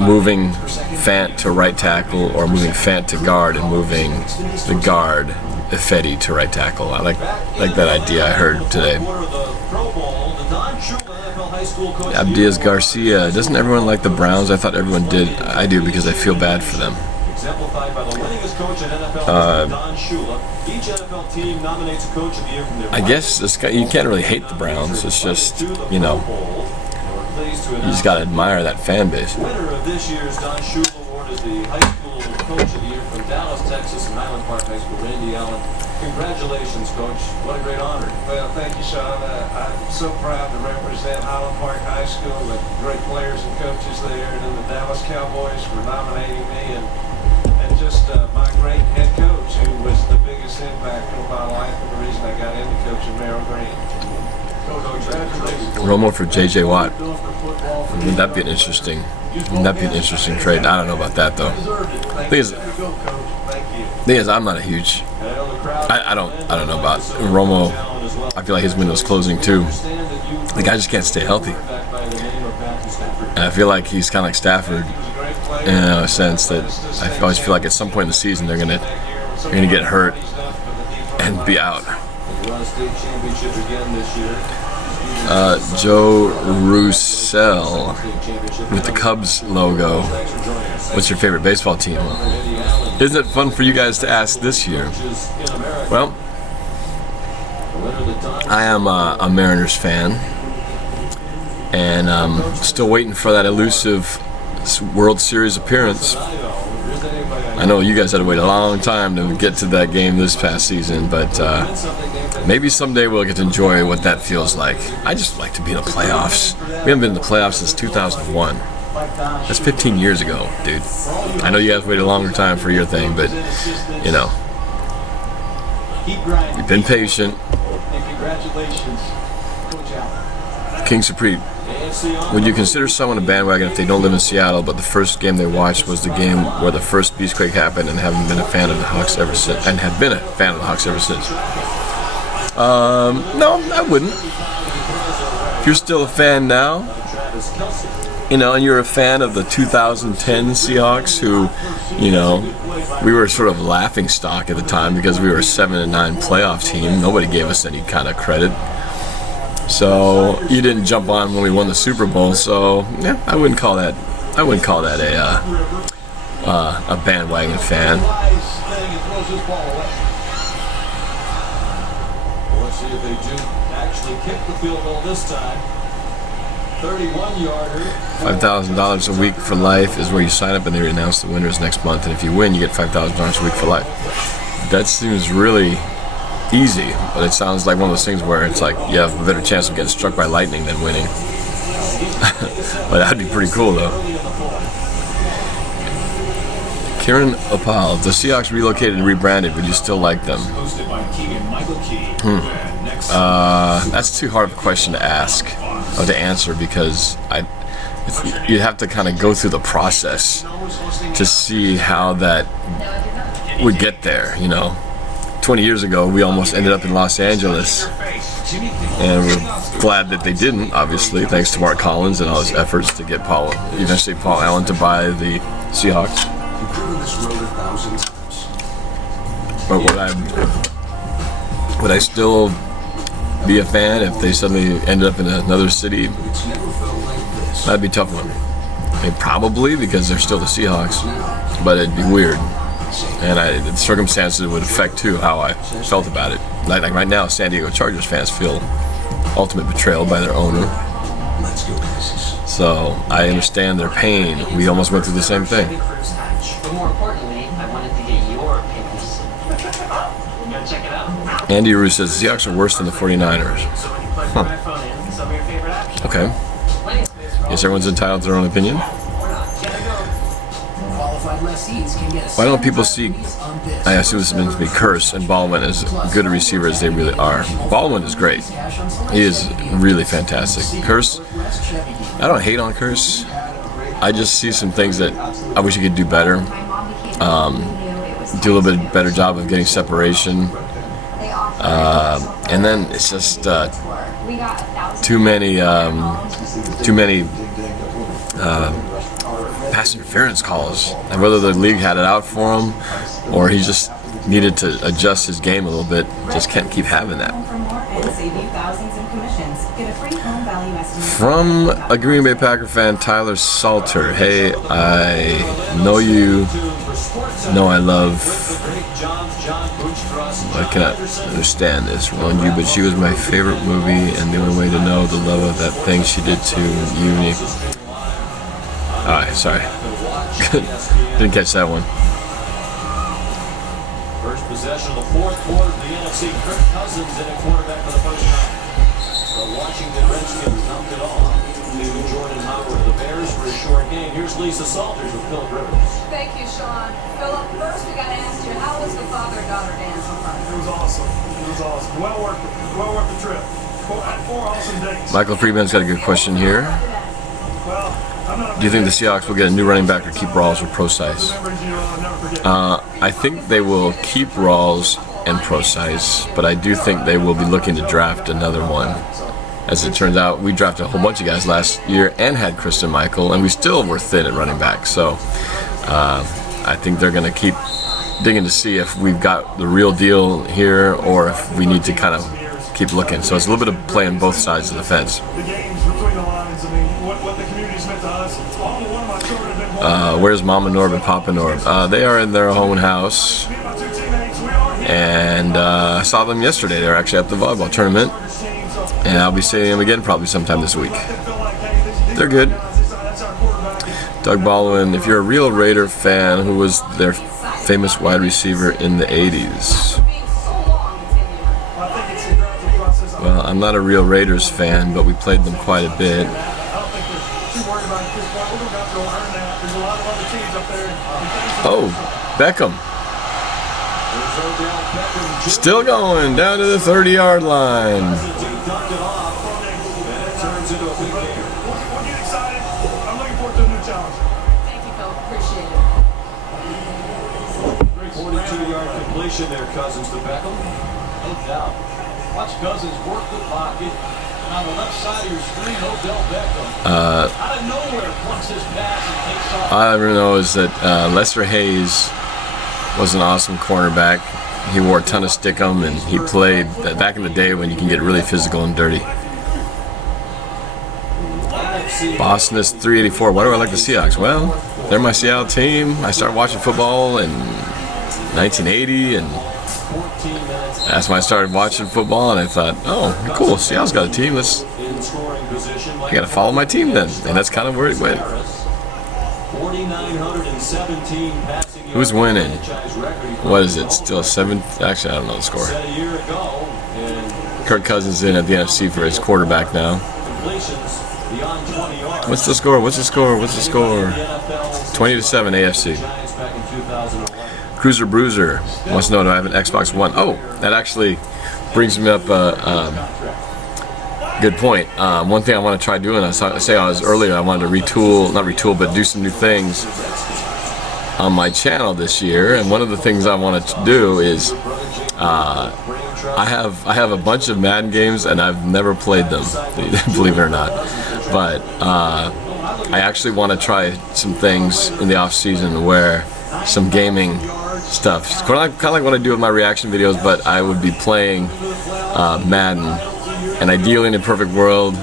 moving Fant to right tackle or moving Fant to guard and moving the guard Ifedi to right tackle. I like that idea I heard today. Abdias Garcia, doesn't everyone like the Browns? I thought everyone did. I do, because I feel bad for them. I guess this guy, you can't really hate the Browns. It's just, you know, you just gotta admire that fan base. Winner of this year's Don Shula Award is the High School Coach of the Year from Dallas, Texas, and Highland Park High School, Randy Allen. Congratulations, Coach. What a great honor. Well, thank you, Sean. I'm so proud to represent Highland Park High School, the great players and coaches there, and then the Dallas Cowboys for nominating me, and just my great head coach, who was the biggest impact on my life and the reason I got into coaching Merrill Green. Romo for J.J. Watt. Wouldn't that be an interesting trade? I don't know about that though. Thing is, I'm not a huge. I don't know about Romo. I feel like his window's closing too. The guy just can't stay healthy. And I feel like he's kind of like Stafford in a sense that I always feel like at some point in the season they're gonna get hurt and be out. Joe Roussel with the Cubs logo. What's your favorite baseball team? Isn't it fun for you guys to ask this year? Well, I am a Mariners fan, and still waiting for that elusive World Series appearance. I know you guys had to wait a long time to get to that game this past season, but maybe someday we'll get to enjoy what that feels like. I just like to be in the playoffs. We haven't been in the playoffs since 2001. That's 15 years ago, dude. I know you guys waited a longer time for your thing, but, you know, you've been patient. King Supreme, would you consider someone a bandwagon if they don't live in Seattle, but the first game they watched was the game where the first Beastquake happened, and haven't been a fan of the Hawks ever since? And have been a fan of the Hawks ever since? No, I wouldn't. If you're still a fan now, you know, and you're a fan of the 2010 Seahawks, who, you know, we were sort of laughing stock at the time because we were a 7-9 playoff team. Nobody gave us any kind of credit. So you didn't jump on when we won the Super Bowl. So yeah, I wouldn't call that a bandwagon fan. Let's see if they do actually kick the field goal this time. 31-yarder. $5,000 a week for life is where you sign up, and they announce the winners next month. And if you win, you get $5,000 a week for life. That seems really easy, but it sounds like one of those things where it's like you have a better chance of getting struck by lightning than winning. But that'd be pretty cool, though. Kieran Opal, if the Seahawks relocated and rebranded, would you still like them? That's too hard of a question to ask or to answer, because you'd have to kind of go through the process to see how that would get there. 20 years ago, we almost ended up in Los Angeles, and we're glad that they didn't, obviously, thanks to Mark Collins and all his efforts to get eventually Paul Allen to buy the Seahawks. But would I still be a fan if they suddenly ended up in another city? That'd be a tough one. I mean, probably, because they're still the Seahawks, but it'd be weird. And the circumstances would affect, too, how I felt about it. Like right now, San Diego Chargers fans feel ultimate betrayal by their owner. So I understand their pain. We almost went through the same thing. But more importantly, I wanted to get your opinions. You gotta check it out. Andy Rue says the Seahawks are worse than the 49ers. So when you plug your iPhone in, some of your favorite apps. Okay. Yes, everyone's entitled to their own opinion. Why don't people see, I assume this is meant to be Curse and Baldwin as good a receiver as they really are? Baldwin is great. He is really fantastic. Curse, I don't hate on Curse. I just see some things that I wish he could do better. Do a little bit better job of getting separation. And then it's just too many pass interference calls. And whether the league had it out for him or he just needed to adjust his game a little bit, just can't keep having that. From a Green Bay Packer fan, Tyler Salter. Hey, I know you know I love, I cannot understand this, wrong you, but she was my favorite movie, and the only way to know the love of that thing she did to Uni. Alright, sorry. Didn't catch that one. First possession of the fourth quarter of the NFC. Kirk Cousins in a quarterback for the first time. The Washington Redskins dumped it all to Jordan Howard of the Bears for a short game. Here's Lisa Salters with Philip Rivers. Thank you, Sean. Philip, first we got to ask you, how was the father-daughter dance on Friday? It was awesome. It was awesome. Well worth the trip. Had 4 awesome days. Michael Friedman's got a good question here. Do you think the Seahawks will get a new running back or keep Rawls or Procise? I think they will keep Rawls and Procise, but I do think they will be looking to draft another one. As it turns out, we drafted a whole bunch of guys last year and had Christian Michael, and we still were thin at running back. So I think they're going to keep digging to see if we've got the real deal here or if we need to kind of keep looking. So it's a little bit of playing both sides of the fence. Where's Mama Norb and Papa Norb? They are in their own house, and I saw them yesterday. They were actually at the volleyball tournament, and I'll be seeing them again probably sometime this week. They're good. Doug Baldwin, if you're a real Raider fan, who was their famous wide receiver in the 80s? Well, I'm not a real Raiders fan, but we played them quite a bit. Oh, Beckham. Still going down to the 30-yard line. Thank you, Philip. Appreciate it. 42-yard completion there, Cousins to Beckham. No doubt. Watch Cousins work the pocket. On the left side of your screen, Odell Beckham. Out of nowhere, plucks his pass and takes off. All I ever know is that Lester Hayes was an awesome cornerback. He wore a ton of stickum, and he played back in the day when you can get really physical and dirty. Boston is 384. Why do I like the Seahawks? Well, they're my Seattle team. I started watching football in 1980, and that's when I started watching football, and I thought, oh, cool, Seattle's got a team. I gotta follow my team then, and that's kind of where it went. Who's winning? What is it? Still 7? Actually, I don't know the score. Kirk Cousins in at the NFC for his quarterback now. What's the score? What's the score? What's the score? 20-7 AFC. Cruiser Bruiser wants to know, do I have an Xbox One? Oh, that actually brings me up good point. One thing I want to try doing, I was earlier, I wanted to not retool, but do some new things on my channel this year. And one of the things I wanted to do is I have a bunch of Madden games, and I've never played them, believe it or not. But I actually want to try some things in the off season where some gaming stuff, kind of like what I do with my reaction videos, but I would be playing Madden, and ideally in a perfect world,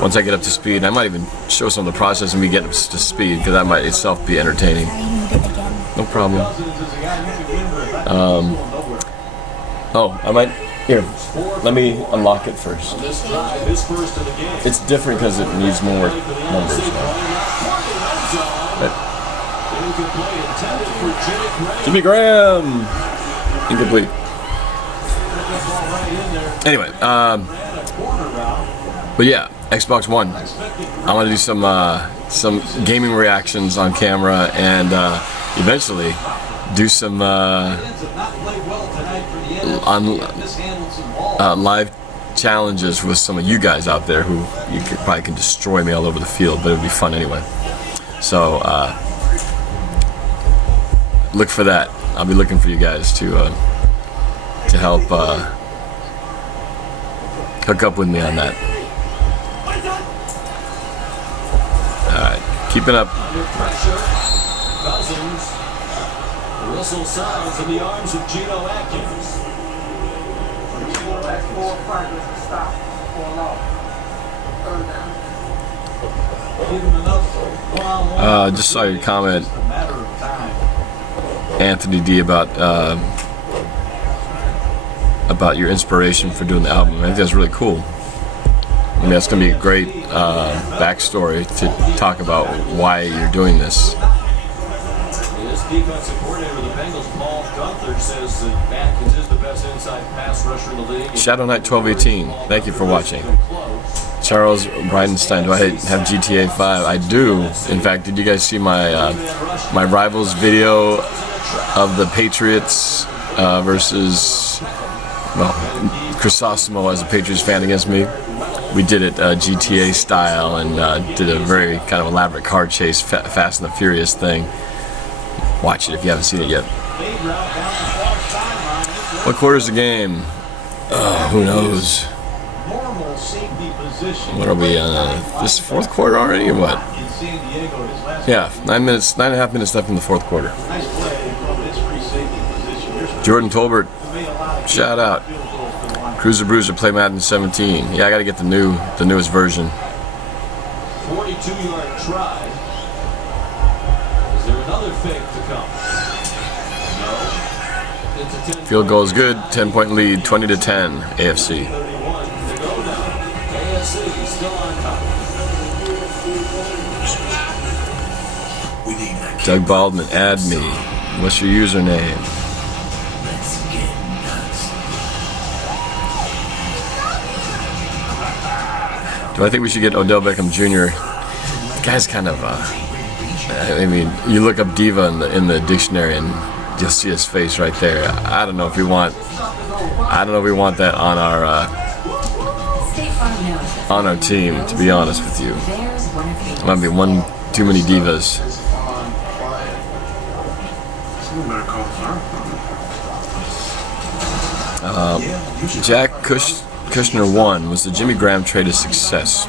once I get up to speed, I might even show some of the process and we get up to speed, because that might itself be entertaining. No problem. Oh, I might. Here, let me unlock it first. It's different because it needs more numbers now. Jimmy Graham! Incomplete. Anyway, but yeah, Xbox One. I want to do some gaming reactions on camera, and eventually do some live challenges with some of you guys out there who probably can destroy me all over the field, but it would be fun anyway. So look for that. I'll be looking for you guys to help hook up with me on that. Alright, keeping up. Cousins. Whistle sounds in the arms of Geno Atkins. Just saw your comment, Anthony D, about your inspiration for doing the album. I think that's really cool. I mean, that's going to be a great backstory to talk about why you're doing this. Defensive coordinator of the Bengals, Paul Gunther, says that Atkins is the best inside pass rusher in the league. Shadow Knight 1218, thank you for watching. Charles Bridenstine, do I have GTA 5? I do. In fact, did you guys see my my Rivals video of the Patriots versus, well, Chrysosimo as a Patriots fan against me? We did it GTA style, and did a very kind of elaborate car chase, Fast and the Furious thing. Watch it if you haven't seen it yet. What quarter's the game? Who knows? What are we on? This fourth quarter already, or what? Yeah, 9.5 minutes left in the fourth quarter. Jordan Tolbert, shout out. Cruiser Bruiser, play Madden 17. Yeah, I got to get the newest version. 42-yard try. Is there another fake to come? No. It's a 10. Field goal is good. 10-point lead, 20-10, AFC. AFC still on top. Doug Baldwin, add me. What's your username? Do I think we should get Odell Beckham Jr.? The guy's kind of, I mean, you look up diva in the dictionary and you'll see his face right there. I don't know if we want that on our team, to be honest with you. There might be one too many divas. Jack Kushner 1, was the Jimmy Graham trade a success?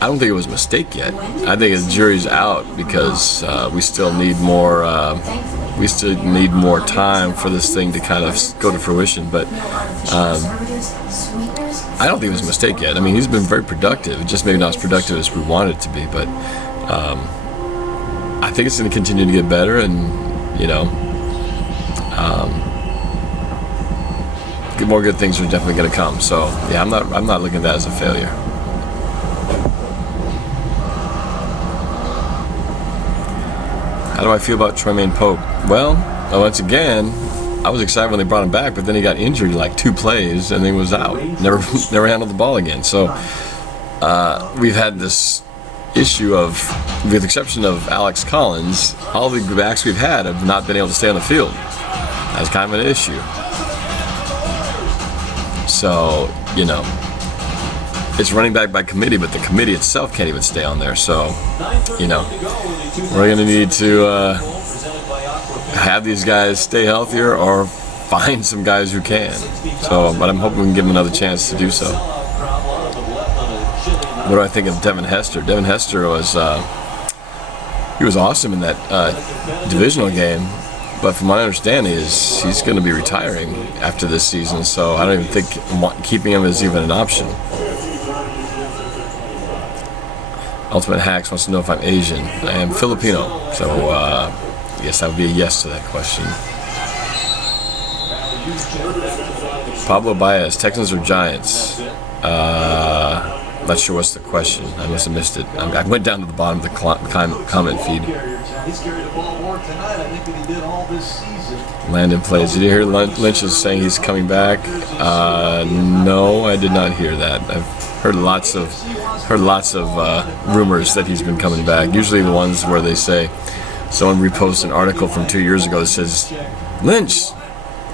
I don't think it was a mistake yet. I think the jury's out because we still need more. We still need more time for this thing to kind of go to fruition. But I don't think it was a mistake yet. I mean, he's been very productive. It just maybe not as productive as we wanted it to be, but I think it's going to continue to get better, and more good things are definitely going to come. So yeah, I'm not looking at that as a failure. How do I feel about Troymaine Pope? Well, once again, I was excited when they brought him back, but then he got injured like 2 plays and then was out. Never handled the ball again. So we've had this issue of, with the exception of Alex Collins, all the backs we've had have not been able to stay on the field. That's kind of an issue. So, it's running back by committee, but the committee itself can't even stay on there. So, we're going to need to have these guys stay healthier or find some guys who can. So, but I'm hoping we can give them another chance to do so. What do I think of Devin Hester? Devin Hester was he was awesome in that divisional game, but from my understanding is he's going to be retiring after this season. So I don't even think keeping him is even an option. Ultimate Hacks wants to know if I'm Asian. I am Filipino, so yes, that would be a yes to that question. Pablo Baez, Texans or Giants? Not sure what's the question. I must have missed it. I went down to the bottom of the comment feed. Landon plays. Did you hear Lynch is saying he's coming back? No, I did not hear that. I've heard lots of rumors that he's been coming back. Usually the ones where they say someone reposts an article from 2 years ago that says Lynch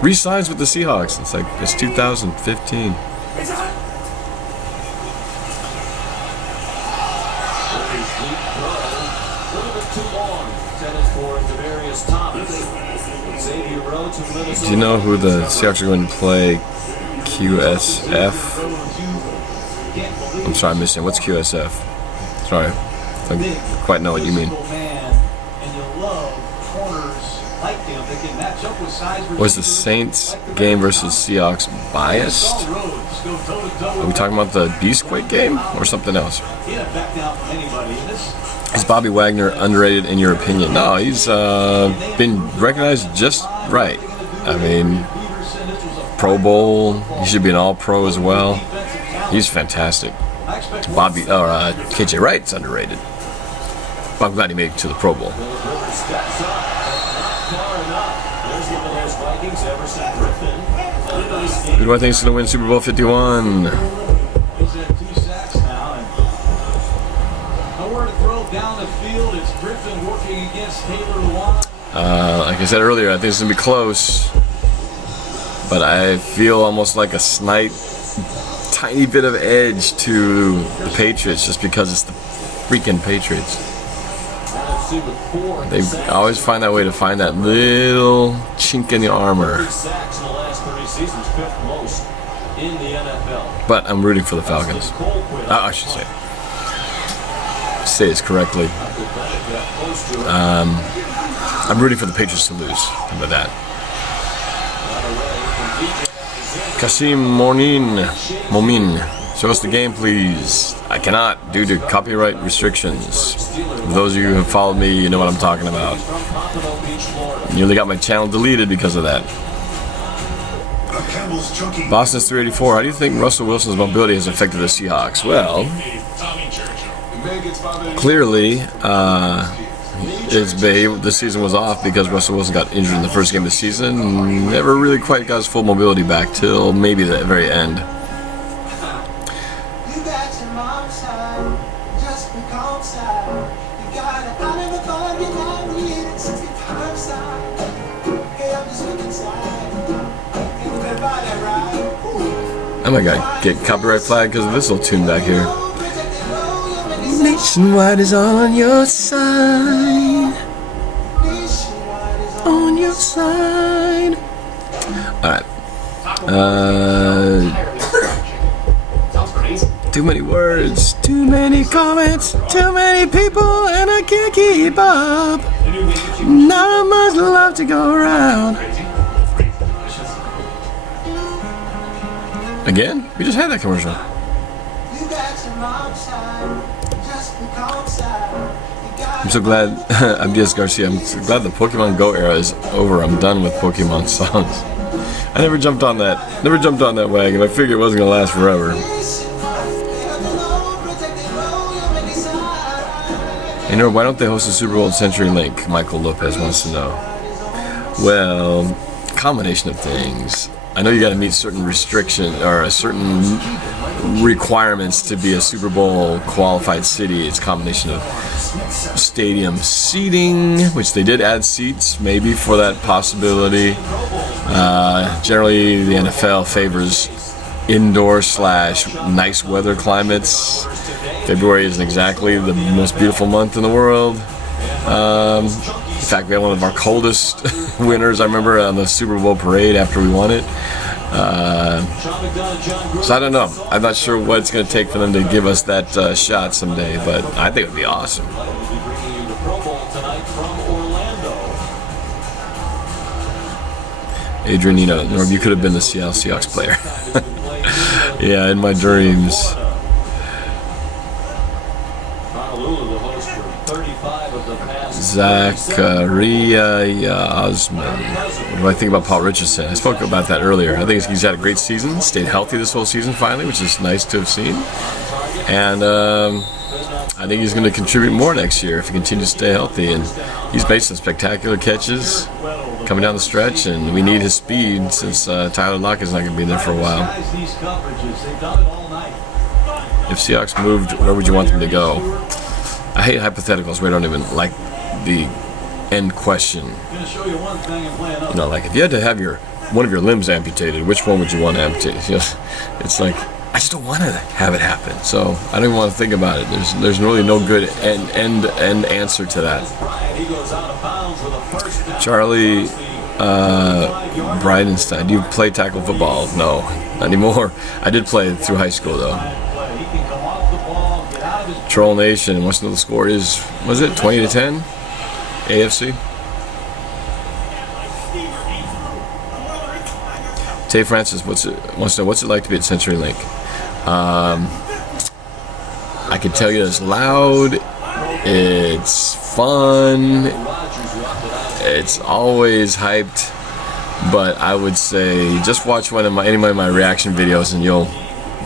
re-signs with the Seahawks. It's like it's 2015. Do you know who the Seahawks are going to play? QSF? I'm sorry, I'm missing. What's QSF? Sorry, I don't quite know what you mean. Was the Saints game versus Seahawks biased? Are we talking about the B-Squid game or something else? Is Bobby Wagner underrated in your opinion? No, he's been recognized just right. I mean, Pro Bowl, he should be an All-Pro as well. He's fantastic. KJ Wright's underrated. But I'm glad he made it to the Pro Bowl. Who do I think is going to win Super Bowl 51? Like I said earlier, I think it's going to be close. But I feel almost like a tiny bit of edge to the Patriots just because it's the freaking Patriots. They always find that way to find that little chink in the armor. But I'm rooting for the Falcons. I should say this correctly. I'm rooting for the Patriots to lose. How about that? Kasim Momin, show us the game, please. I cannot due to copyright restrictions. For those of you who have followed me, you know what I'm talking about. Nearly got my channel deleted because of that. Boston's 384. How do you think Russell Wilson's mobility has affected the Seahawks? Well, clearly, this season was off because Russell Wilson got injured in the first game of the season. Never really quite got his full mobility back till maybe the very end. I might get copyright flag because of this little tune back here. Nationwide is on your side. On your side. Alright. Too many words, too many comments, too many people, and I can't keep up. Not much love to go around. Again? We just had that commercial. I'm so glad, I'm Diaz Garcia, I'm so glad the Pokemon Go era is over. I'm done with Pokemon songs. I never jumped on that wagon. I figured it wasn't going to last forever. Hey, Norb, why don't they host a Super Bowl at CenturyLink? Michael Lopez wants to know. Well, combination of things. I know you got to meet certain restrictions or certain requirements to be a Super Bowl qualified city. It's a combination of stadium seating, which they did add seats maybe for that possibility. Generally, the NFL favors indoor / nice weather climates. February isn't exactly the most beautiful month in the world. In fact, we had one of our coldest winters, I remember, on the Super Bowl parade after we won it. So I don't know. I'm not sure what it's going to take for them to give us that shot someday, but I think it would be awesome. Adrian, Norb, you could have been the Seattle Seahawks player. Yeah, in my dreams. Zachariah Osman. What do I think about Paul Richardson? I spoke about that earlier. I think he's had a great season, stayed healthy this whole season finally, which is nice to have seen. And I think he's going to contribute more next year if he continues to stay healthy. And he's made some spectacular catches coming down the stretch, and we need his speed since Tyler Lockett's not going to be there for a while. If Seahawks moved, where would you want them to go? I hate hypotheticals where I don't even like the end question. You know, like if you had to have one of your limbs amputated, which one would you want to amputate? You know, it's like I just don't want to have it happen, so I don't even want to think about it. There's really no good end answer to that. Charlie Bridenstine, do you play tackle football? No, not anymore. I did play through high school though. Troll Nation wants to know the score is, was it 20-10? AFC? Tay Francis wants to know what's it like to be at CenturyLink. I can tell you it's loud, it's fun, it's always hyped, but I would say just watch any of my reaction videos and you'll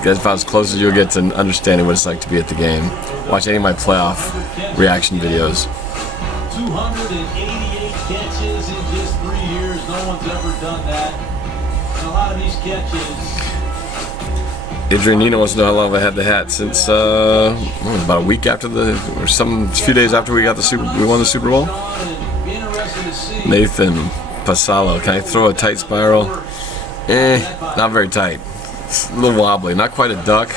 get about as close as you'll get to understanding what it's like to be at the game. Watch any of my playoff reaction videos. 288 catches in just 3 years. No one's ever done that. And a lot of these catches. Adrian Nino wants to know how long I've had the hat since about a week after a few days after we won the Super Bowl. Nathan Pasalo, can I throw a tight spiral? Not very tight. It's a little wobbly, not quite a duck,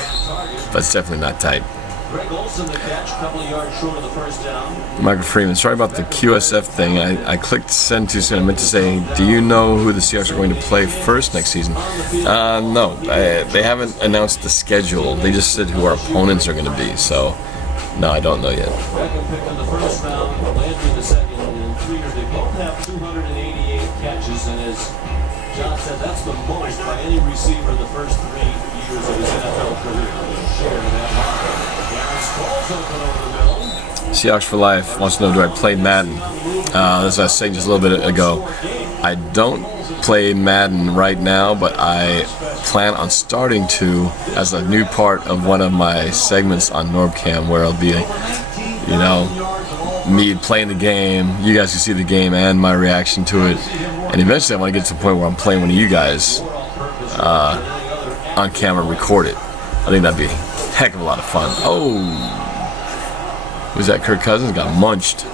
but it's definitely not tight. Michael Freeman, sorry about the QSF thing. I clicked send too soon. I meant to say, do you know who the Seahawks are going to play first next season? No, they haven't announced the schedule. They just said who our opponents are going to be. So, no, I don't know yet. Beckham picked in the first round, Landry in the second, and in 3 years they both have 288 catches, and as John said, that's the most by any receiver the first 3 years of his NFL career. Share that mark. Seahawks for Life wants to know, do I play Madden? As I was saying just a little bit ago, I don't play Madden right now, but I plan on starting to as a new part of one of my segments on NorbCam, where I'll be, me playing the game, you guys can see the game and my reaction to it, and eventually I want to get to the point where I'm playing one of you guys on camera, record it. I think that'd be a heck of a lot of fun. Oh, who's that? Kirk Cousins got munched.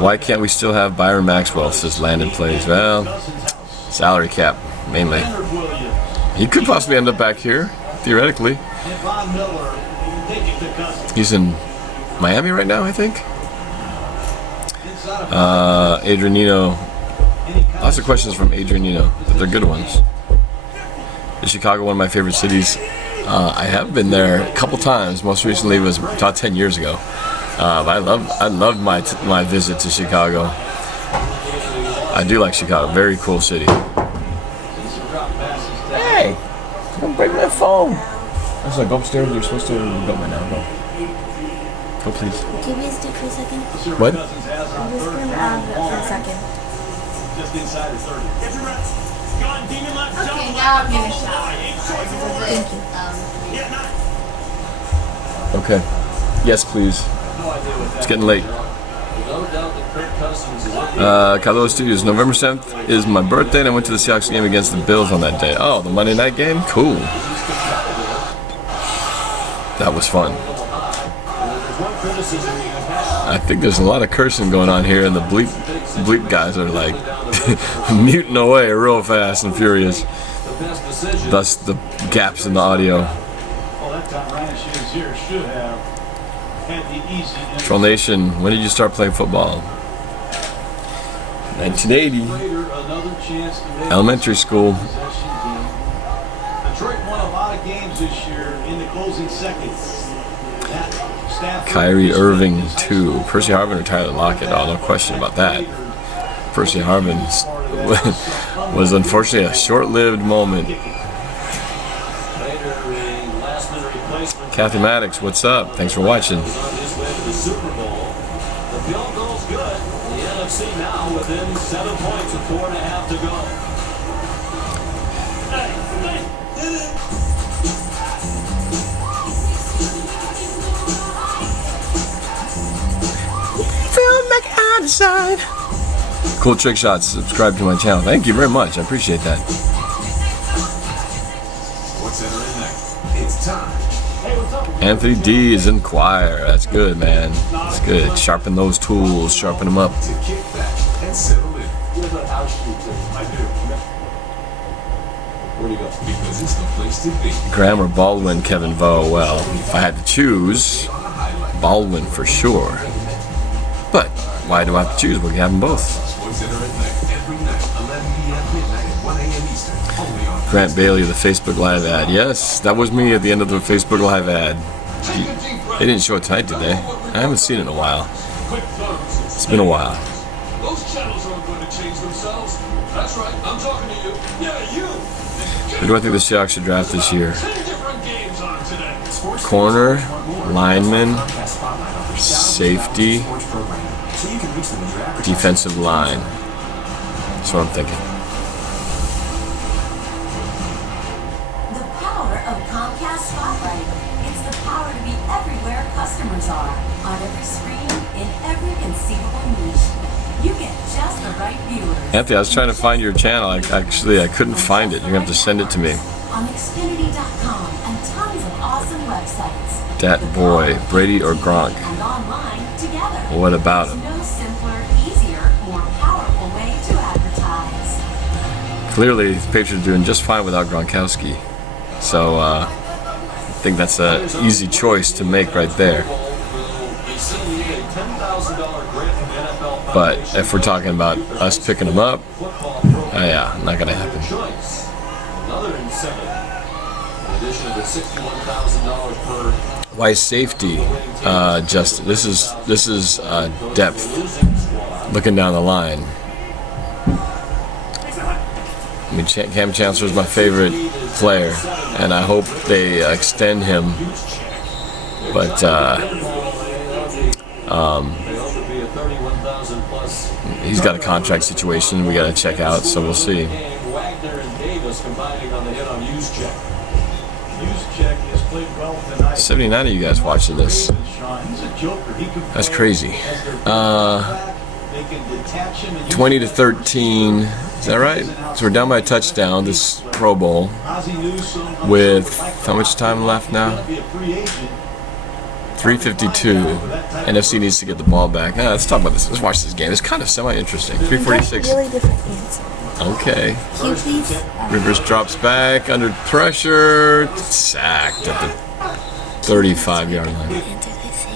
Why can't we still have Byron Maxwell, says Landon Plays? Well, salary cap, mainly. He could possibly end up back here, theoretically. He's in Miami right now, I think. Adrianino. Lots of questions from Adrianino, but they're good ones. Is Chicago one of my favorite cities? I have been there a couple times. Most recently was about 10 years ago. But I loved my visit to Chicago. I do like Chicago. Very cool city. Hey, don't break my phone. I was like, go upstairs. You're supposed to go right now. Go. Go, please. Can we stick for a second? What? I'm just going out for a second. Just inside of 30. Okay, now I'm gonna shower. Thank you. Okay. Yes, please. It's getting late. Carlos Studios. November 7th is my birthday, and I went to the Seahawks game against the Bills on that day. Oh, the Monday night game? Cool. That was fun. I think there's a lot of cursing going on here, and the bleep guys are like muting away real fast and furious. Thus the gaps in the audio. Troll Nation, when did you start playing football? 1980. Elementary school. Detroit won a lot of games this year in the closing seconds. Kyrie Irving 2. Percy Harvin or Tyler Lockett? Oh, no question about that. Percy Harvin was unfortunately a short-lived moment. Kathy Maddox, what's up? Thanks for watching. The field goal's good. The NFC now within 7 points with 4.5 to go. Side. Cool trick shots. Subscribe to my channel. Thank you very much. I appreciate that. What's entering next? It's time. Anthony D is in choir. That's good, man. That's good. Sharpen those tools. Sharpen them up. To kick back and settle in. I do. Where do you go? Because it's the place to be. Graham or Baldwin, Kevin Vo. Well, if I had to choose, Baldwin for sure. But why do I have to choose? We can have them both. Grant Bailey, the Facebook Live ad. Yes, that was me at the end of the Facebook Live ad. They didn't show it tonight, did they? I haven't seen it in a while. It's been a while. Those channels aren't going to change themselves. That's right, I'm talking to you. Yeah, you. Who do I think the Seahawks should draft this year? Corner, lineman, safety, defensive line. That's what I'm thinking. The power of Comcast Spotlight. It's the power to be everywhere customers are, on every screen, in every conceivable niche. You get just the right viewers. Anthony, I was trying to find your channel. I couldn't find it. You're going to have to send it to me. On Xfinity.com and tons of awesome websites. Dat boy, Brady or Gronk? And online together. What about him? There's no simpler, easier, more powerful way to advertise. Clearly, the Patriots are doing just fine without Gronkowski. So, I think that's an easy choice to make right there. But if we're talking about us picking him up, yeah, not going to happen. Why safety? Justin, this is depth. Looking down the line. I mean, Cam Chancellor is my favorite player, and I hope they extend him. But he's got a contract situation we got to check out, so we'll see. 79 of you guys watching this. That's crazy. 20-13. Is that right? So we're down by a touchdown this Pro Bowl with how much time left now? 3:52. NFC needs to get the ball back. Let's talk about this. Let's watch this game. It's kind of semi-interesting. 3:46. Really different answer. Okay. Can you please? Rivers drops back under pressure. Sacked at the 35-yard line. Answers I say.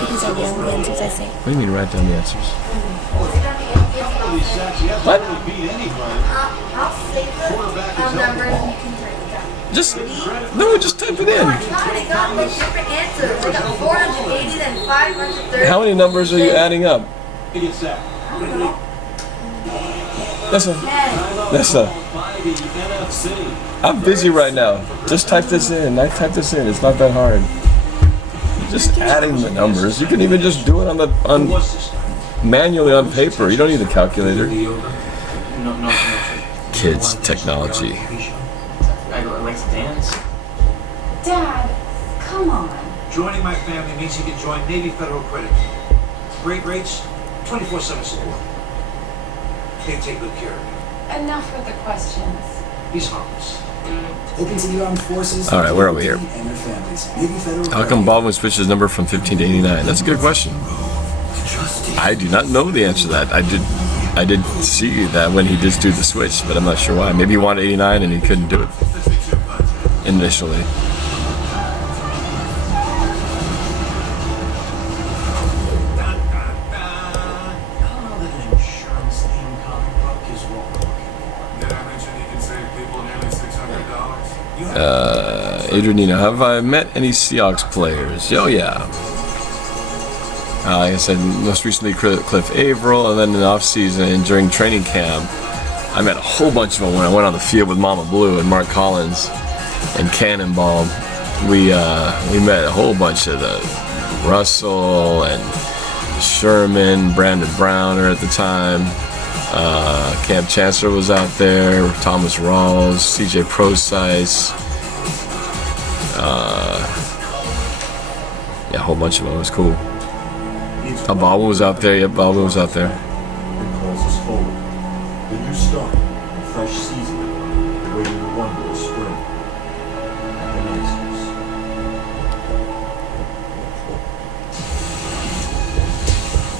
Because I know the answers I say. What do you mean write down the answers? What? Just type it in. How many numbers are you adding up? I'm busy right now. Just type this in. I type this in. It's not that hard. Just adding the numbers. You can even just do it on manually on paper. You don't need a calculator. Kids technology. I like to dance. Dad, come on. Joining my family means you can join Navy Federal Credit. Great rates, 24/7 support. They take good care of you. Enough with the questions. He's harmless. Open to the armed forces. All right, where are we here? And their families. Navy Federal How come Baldwin switched his number from 15 to 89? That's a good question. I do not know the answer to that. I did see that when he did do the switch, but I'm not sure why. Maybe he wanted 89 and he couldn't do it initially. Adrianina, have I met any Seahawks players? Oh yeah. Like I said, most recently Cliff Averill, and then in the offseason and during training camp, I met a whole bunch of them when I went on the field with Mama Blue and Mark Collins and Cannonball. We met a whole bunch of the Russell and Sherman, Brandon Browner at the time. Camp Chancellor was out there, Thomas Rawls, CJ Procyse. Yeah, a whole bunch of them. It was cool. Baldwin was out there. Yep, Baldwin was out there. It calls us forward. The new start, a fresh season, waiting to wonder the spring.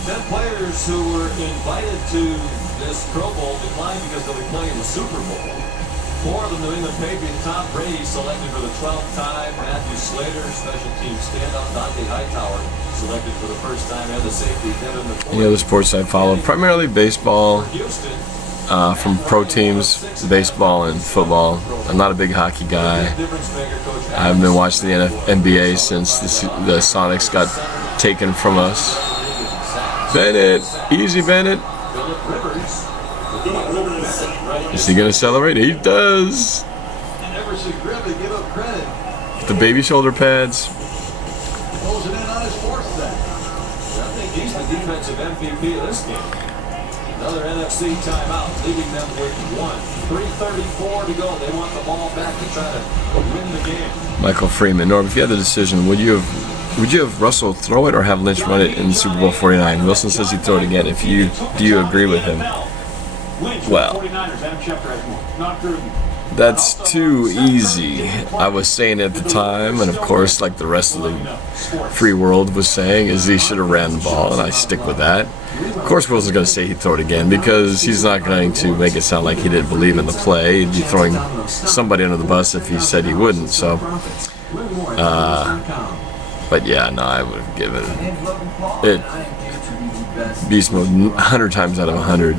Ten players who were invited to this Pro Bowl declined because they'll be playing the Super Bowl. 4 of the New England Patriots Tom Brady selected for the 12th time. Matthew Slater, special team stand-up. Dante Hightower selected for the first time. And the safety Devin McCoy. Any other sports I follow? Primarily baseball. From pro teams, baseball and football. I'm not a big hockey guy. I haven't been watching the NBA since the Sonics got taken from us. Bennett, easy Bennett. Is he gonna celebrate? He does. The baby shoulder pads. Closing in on his 4th sack. I think he's the defensive MVP of this game. Another NFC timeout, leaving them with 3:34 to go. They want the ball back to try to win the game. Michael Freeman, Norb, if you had the decision, would you have Russell throw it or have Lynch run it in Super Bowl 49? Wilson says he'd throw it again. Do you agree with him? Well, that's too easy. I was saying at the time, and of course, like the rest of the free world was saying, is he should have ran the ball, and I stick with that. Of course, Wilson's going to say he'd throw it again because he's not going to make it sound like he didn't believe in the play. He'd be throwing somebody under the bus if he said he wouldn't. So, but yeah, no, I would have given it beast mode 100 times out of 100.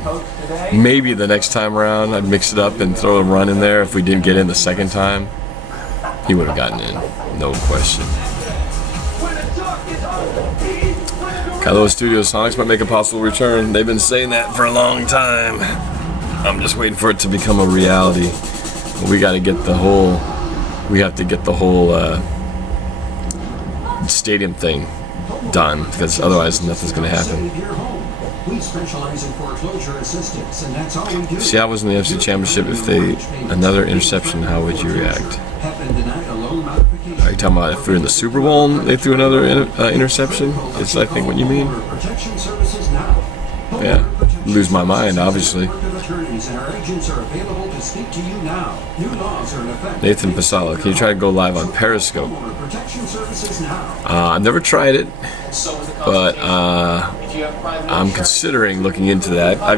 Maybe the next time around I'd mix it up and throw a run in there. If we didn't get in the second time, he would have gotten in, no question. Kylo Studios, Sonics might make a possible return. They've been saying that for a long time. I'm just waiting for it to become a reality. We got to get the whole. We have to get the whole stadium thing done because otherwise nothing's going to happen. We specialize in foreclosure assistance, and that's all we do. See, I was in the NFC Championship. If they another interception, how would you react? Are you talking about if we're in the Super Bowl and they threw another interception? Is I think what you mean? Yeah, lose my mind, obviously. Nathan Pasalo, can you try to go live on Periscope? I've never tried it, but I'm considering looking into that. I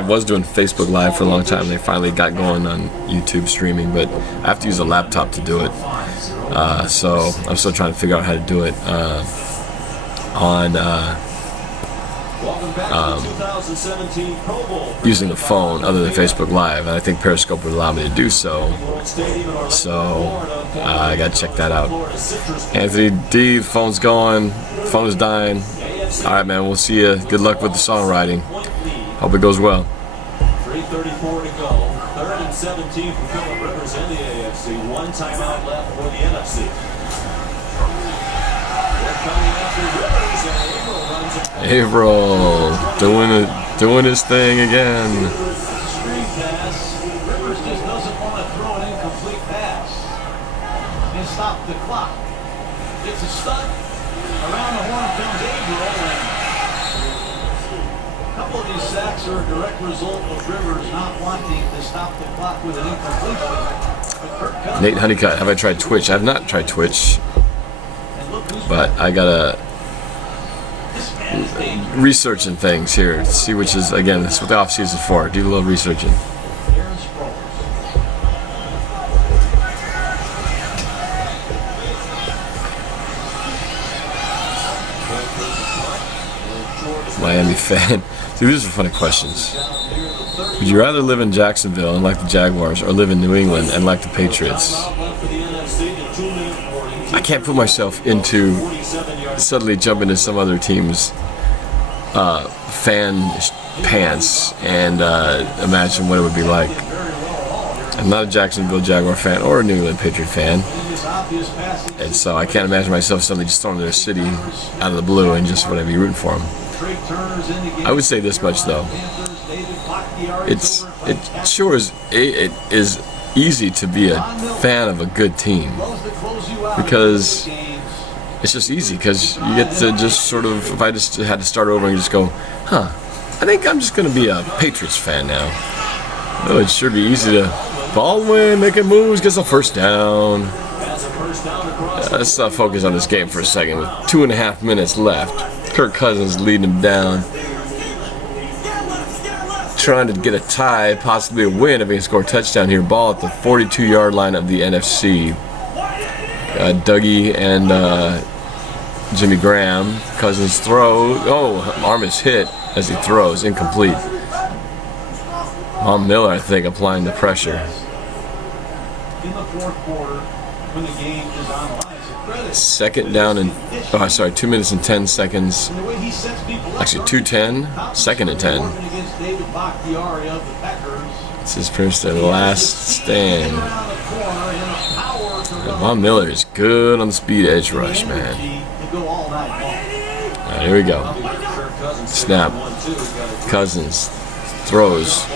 was doing Facebook Live for a long time. They finally got going on YouTube streaming, but I have to use a laptop to do it. So I'm still trying to figure out how to do it using the phone other than Facebook Live, and I think Periscope would allow me to do so. So I gotta check that out. Anthony D, the phone's going, phone is dying. Alright man, we'll see you. Good luck with the songwriting. Hope it goes well. 2:34 to go. 3rd and 17 for Phillip Rivers in the AFC. 1 timeout left for the NFC. They're coming after Rivers, and Averill runs it. Averill doing his thing again. Screen pass. Rivers just doesn't want to throw an incomplete pass. And stop the clock. It's a stunt. Around the horn comes Averill. A couple of these sacks are a direct result of Rivers not wanting to stop the clock with an incompletion. Nate Honeycutt, have I tried Twitch? I have not tried Twitch, but I gotta researching things here. See which is, again, that's what the off season is for. Do a little researching. Miami fan. See, these are funny questions. Would you rather live in Jacksonville and like the Jaguars, or live in New England and like the Patriots? I can't put myself into suddenly jump into some other team's fan pants and imagine what it would be like. I'm not a Jacksonville Jaguar fan or a New England Patriot fan, and so I can't imagine myself suddenly just thrown to their city out of the blue and just whatever be rooting for them. I would say this much though: it is easy to be a fan of a good team because it's just easy, because you get to just sort of, if I just had to start over and just go, I think I'm just going to be a Patriots fan now. Oh, it'd sure be easy to Baldwin making moves, gets a first down. Let's focus on this game for a second. With 2.5 minutes left, Kirk Cousins leading him down, trying to get a tie, possibly a win if he can score a touchdown here. Ball at the 42-yard line of the NFC. Dougie and Jimmy Graham. Cousins throws. Oh, arm is hit as he throws, incomplete. Von Miller, I think, applying the pressure. In the fourth quarter, when the game is on the line, 2nd down and 2 minutes and 10 seconds. Actually, 2:10. 2nd and 10. This is pretty much the last stand. Von Miller is good on the speed edge rush, man. Alright, here we go. Snap. Cousins throws.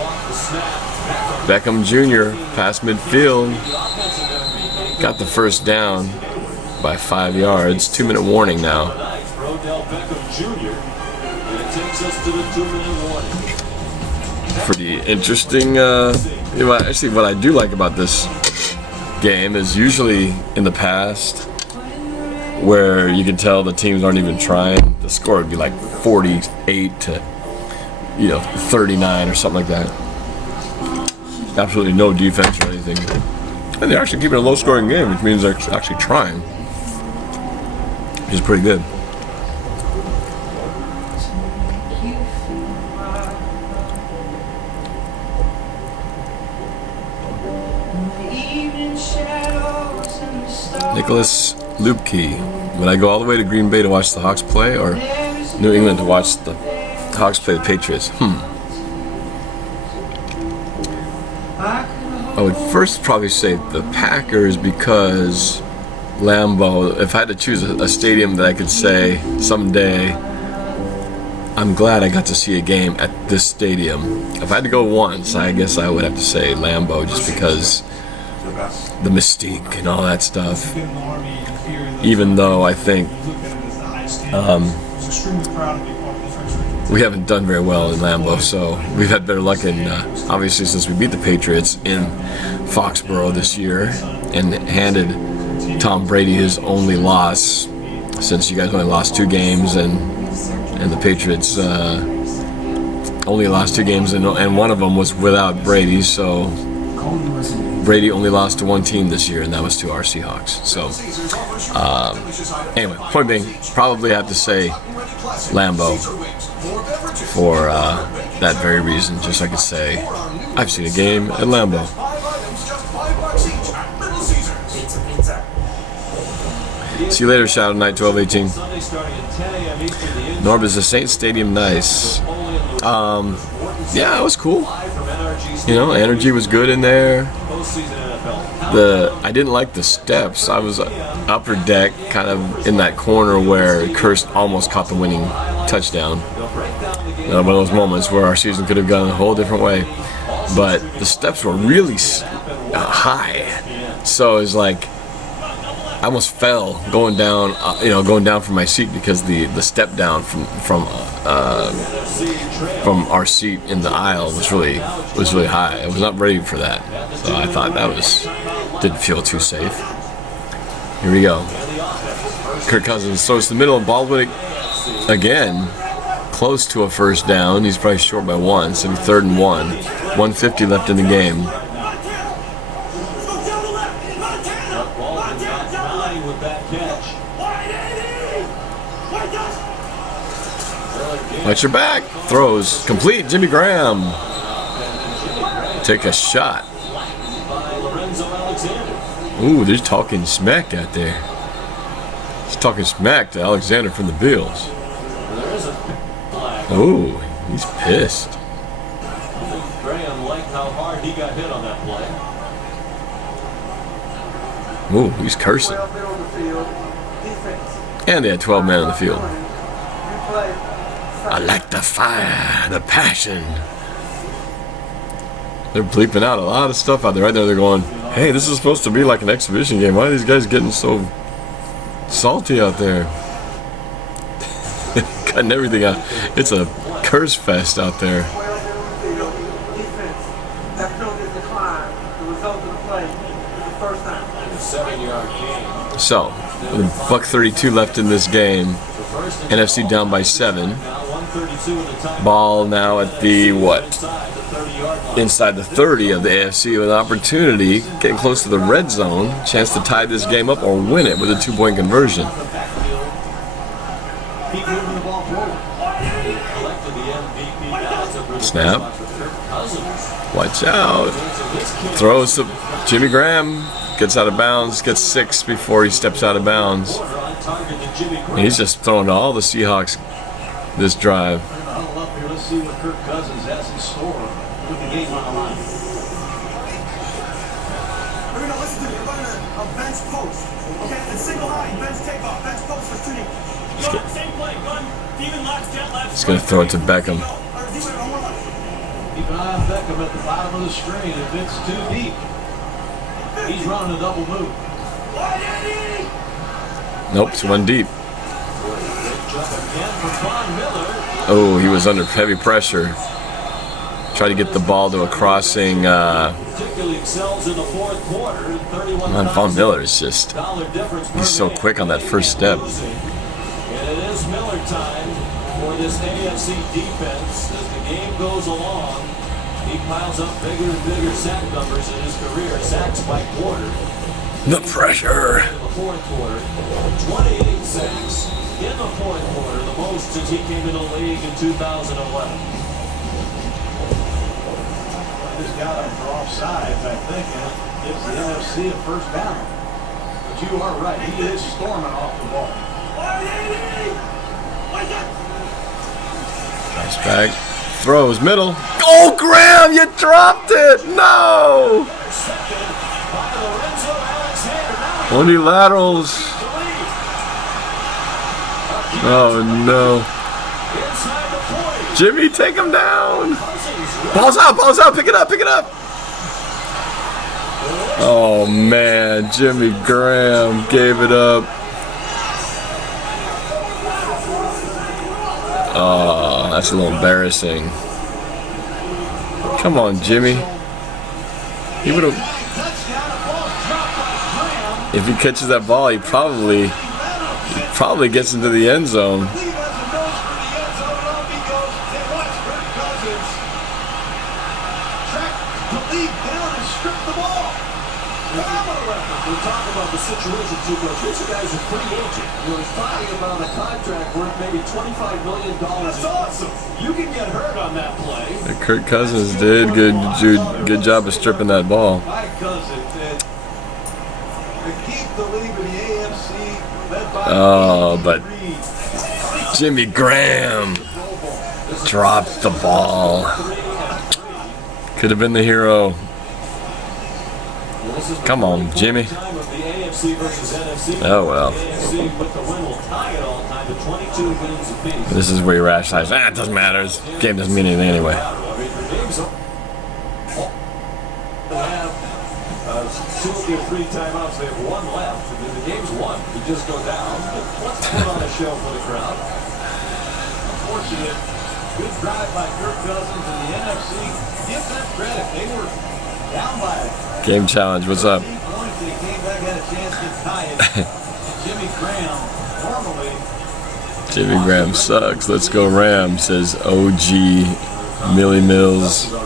Beckham Jr. past midfield. Got the first down by 5 yards. 2-minute warning now. Pretty interesting. Actually, what I do like about this game is usually in the past, where you can tell the teams aren't even trying, the score would be like 48 to 39 or something like that. Absolutely no defense or anything. And they're actually keeping a low-scoring game, which means they're actually trying, which is pretty good. Nicholas Lubke. Would I go all the way to Green Bay to watch the Hawks play, or New England to watch the Hawks play the Patriots? I would first probably say the Packers, because Lambeau, if I had to choose a stadium that I could say someday, I'm glad I got to see a game at this stadium. If I had to go once, I guess I would have to say Lambeau, just because the mystique and all that stuff. Even though I think we haven't done very well in Lambeau, so we've had better luck in, obviously, since we beat the Patriots in Foxborough this year and handed Tom Brady his only loss, since you guys only lost 2 games and the Patriots only lost 2 games, and one of them was without Brady, so Brady only lost to one team this year, and that was to our Seahawks. So, anyway, point being, probably have to say Lambeau for that very reason. Just so I could say, I've seen a game at Lambeau. See you later, Shadow Knight 1218. Norb, is the Saints Stadium nice? Yeah, it was cool. You know, energy was good in there. I didn't like the steps. I was upper deck, kind of in that corner where Kirst almost caught the winning touchdown. One of those moments where our season could have gone a whole different way. But the steps were really high, so it was like I almost fell going down. Going down from my seat because the step down from our seat in the aisle was really high. I was not ready for that, so I thought didn't feel too safe. Here we go. Kirk Cousins throws to the middle, and Baldwin again, close to a first down. He's probably short by one, so 3rd and 1. 1:50 left in the game. Watch your back. Throws complete. Jimmy Graham. Take a shot. Ooh, they're talking smack out there. He's talking smack to Alexander from the Bills. Ooh, he's pissed. Graham liked how hard he got hit on that play. Ooh, he's cursing. And they had 12 men on the field. I like the fire, the passion. They're bleeping out a lot of stuff out there. Right there, they're going, hey, this is supposed to be like an exhibition game. Why are these guys getting so salty out there? Cutting everything out. It's a curse fest out there. So, with $1:32 left in this game, NFC down by 7. Ball now at the inside the 30 of the AFC with an opportunity, getting close to the red zone, chance to tie this game up or win it with a 2-point conversion. Snap. Watch out. Throws to Jimmy Graham. Gets out of bounds. Gets 6 before he steps out of bounds. And he's just throwing to all the Seahawks this drive. Let's see what Kirk Cousins has in store with the game on the line. We're going to listen to it. We're running a bench post. Okay? And single line, bench takeoff, bench post for shooting. Same play. Gun, Demon left, jet left. He's going to throw it to Beckham. Keep an eye on Beckham at the bottom of the screen. If it's too deep, he's running a double move. Nope, it's one deep. Oh, he was under heavy pressure. Tried to get the ball to a crossing. Von Miller is just, he's so quick on that first step. And it is Miller time for this AFC defense. As the game goes along, he piles up bigger and bigger sack numbers in his career. Sacks by quarter. The pressure. In the fourth quarter, 28 sacks in the fourth quarter, the most since he came into the league in 2011. This got him for offsides, I think, and it gives the NFC a first down. But you are right, he is storming off the ball. Nice back. Throws middle. Oh, Graham, you dropped it. No. Only laterals. Oh no. Jimmy, take him down. Ball's out, pick it up. Oh man, Jimmy Graham gave it up. Oh, that's a little embarrassing. Come on, Jimmy. He would have. If he catches that ball, he probably gets into the end zone. We talk about the situation too much. These guys are pretty ancient. You're talking about a contract worth maybe $25 million. That's awesome. You can get hurt on that play. Kirk Cousins did good job of stripping that ball. My cousin did. To keep the lead in the AFC, led by Oh, but Jimmy Graham. Dropped the ball. Could have been the hero. Come on, Jimmy. Oh well. This is where you rationalize. It doesn't matter. This game doesn't mean anything anyway. Two of their 3 timeouts, they have 1 left. The game's won. You just go down. Let's put on a show for the crowd. Unfortunate. Good drive by Kirk Cousins and the NFC. Give them credit. They were down by Game challenge. What's up? 3 points. They came back, had a chance to tie it. Jimmy Graham, normally. Jimmy Graham sucks. Let's go Rams, says OG Millie Mills. He's a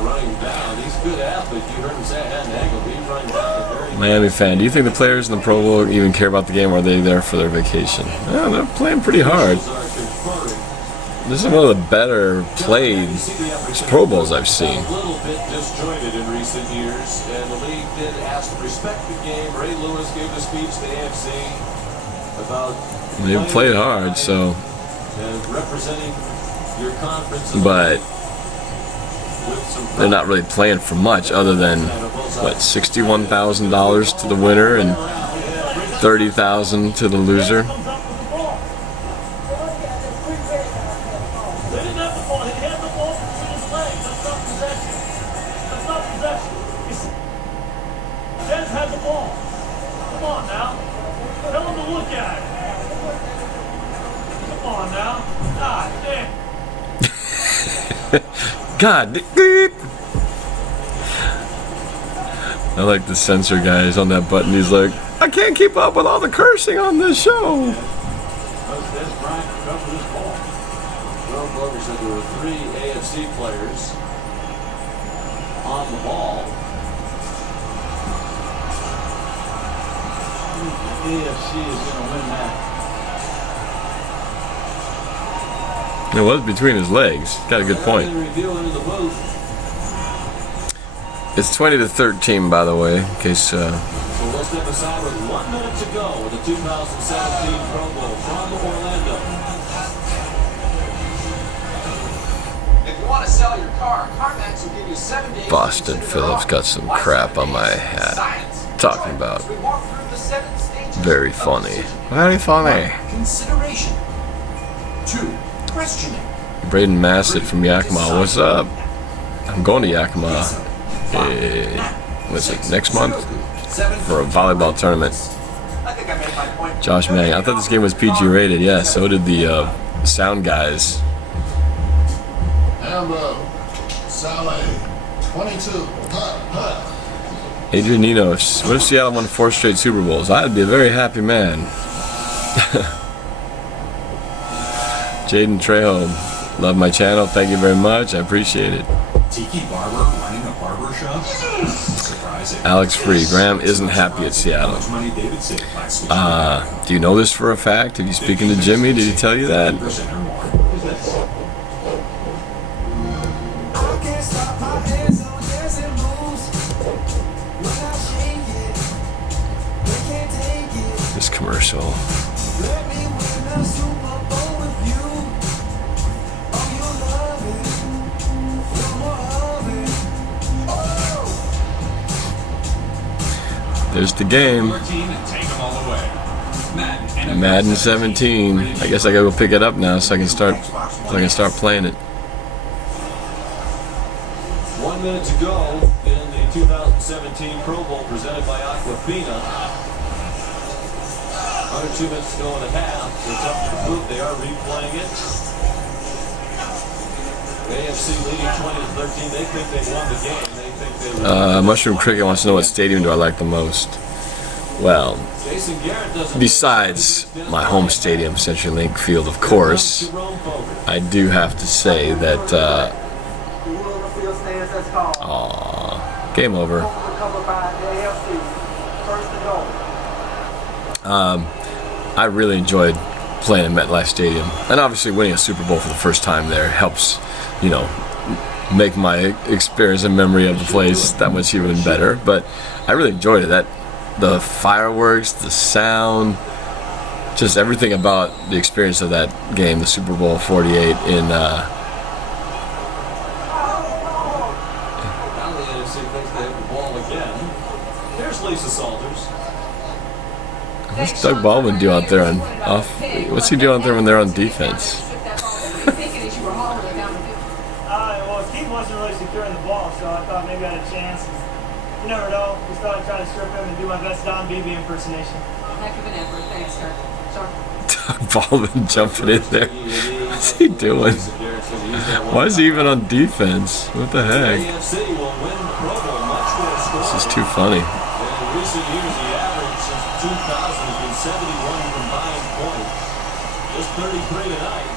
good athlete. You heard him say I had an angle. He's running down the very Miami fan. Do you think the players in the Pro Bowl even care about the game, or are they there for their vacation? Yeah, they're playing pretty hard. This is one of the better played Pro Bowls I've seen. A little bit disjointed in recent years, and the league did ask to respect the game. Ray Lewis gave a speech to AFC about They played hard, so. representing your conference. But they're not really playing for much other than what, $61,000 to the winner and $30,000 to the loser. God, beep. I like the censor guys on that button. He's like, I can't keep up with all the cursing on this show. Glover said there were 3 AFC players on the ball. The AFC is going to win that. It was between his legs. Got a good point. It's 20-13, by the way, in case. So we'll step aside with 1 minute to go with the 2017 Pro Bowl from Orlando. If you want to sell your car, CarMax will give you 7 days. Boston Phillips got some crap on my hat. Talking about. Very funny. Very funny. Consideration. 2. Questioning. Braden Massett from Yakima. What's up? I'm going to Yakima. What's it, next month? For a volleyball tournament. Josh Manning. I thought this game was PG rated. Yeah, so did the sound guys. Ambo, Saleh, 22. Adrian Nino. What if Seattle won 4 straight Super Bowls? I'd be a very happy man. Jaden Trejo, love my channel. Thank you very much. I appreciate it. Tiki Barber running a barber shop? Surprising. Alex Free. Graham isn't happy at Seattle. Do you know this for a fact? Have you speaking to Jimmy? Did he tell you that? This commercial. There's the game. Madden 17. I guess I gotta go pick it up now so I can start playing it. 1 minute to go in the 2017 Pro Bowl presented by Aquafina. Under 2 minutes to go in the half. It's up to the boot. They are replaying it. AFC leading 20-13. They think they won the game. They think they Mushroom Cricket wants to know what stadium do I like the most. Well, besides my home stadium, CenturyLink Field, of course, I do have to say that. Game over. I really enjoyed playing at MetLife Stadium, and obviously winning a Super Bowl for the first time there helps, you know, make my experience and memory of the place that much even better. But I really enjoyed it. The fireworks, the sound, just everything about the experience of that game, the Super Bowl 48 in What's Doug Baldwin do out there on off? What's he do out there when they're on defense? Well, Keith wasn't really securing the ball, so I thought maybe I had a chance. You never know. Just thought I'd try to strip him and do my best Don Beebe impersonation. Heck of an effort. Thanks, sir. Sorry. Doug Baldwin jumping in there. What's he doing? Why is he even on defense? What the heck? This is too funny. In recent years, the average since 2000 has been 71 combined points. Just 33 tonight.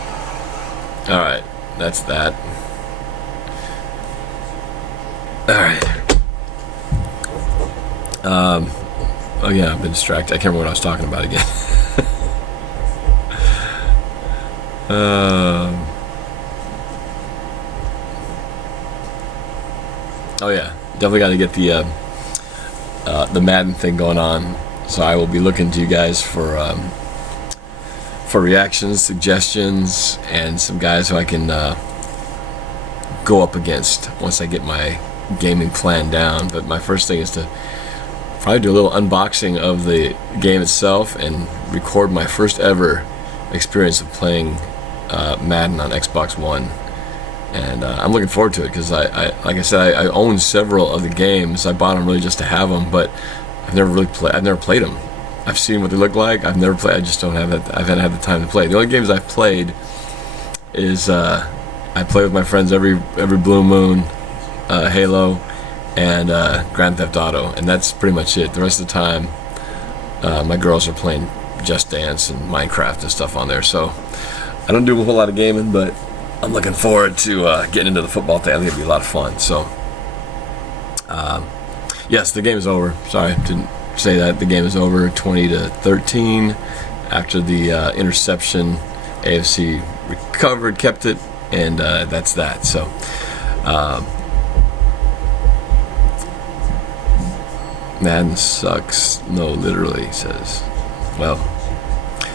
All right, that's that. All right. Oh yeah, I've been distracted. I can't remember what I was talking about again. Oh yeah, definitely got to get the Madden thing going on. So I will be looking to you guys for reactions, suggestions, and some guys who I can go up against once I get my gaming plan down. But my first thing is to probably do a little unboxing of the game itself and record my first ever experience of playing Madden on Xbox One. And I'm looking forward to it because like I said, I own several of the games. I bought them really just to have them, but I've never played them. I've seen what they look like. I've never played. I just don't have that. I haven't had the time to play. The only games I've played is I play with my friends every blue moon, Halo, and Grand Theft Auto, and that's pretty much it. The rest of the time, my girls are playing Just Dance and Minecraft and stuff on there. So I don't do a whole lot of gaming, but I'm looking forward to getting into the football thing. I think it'll be a lot of fun. So yes, the game is over. Sorry, didn't say that. The game is over, 20-13. After the interception, AFC recovered, kept it, and that's that. So Madden sucks. No, literally, he says. Well,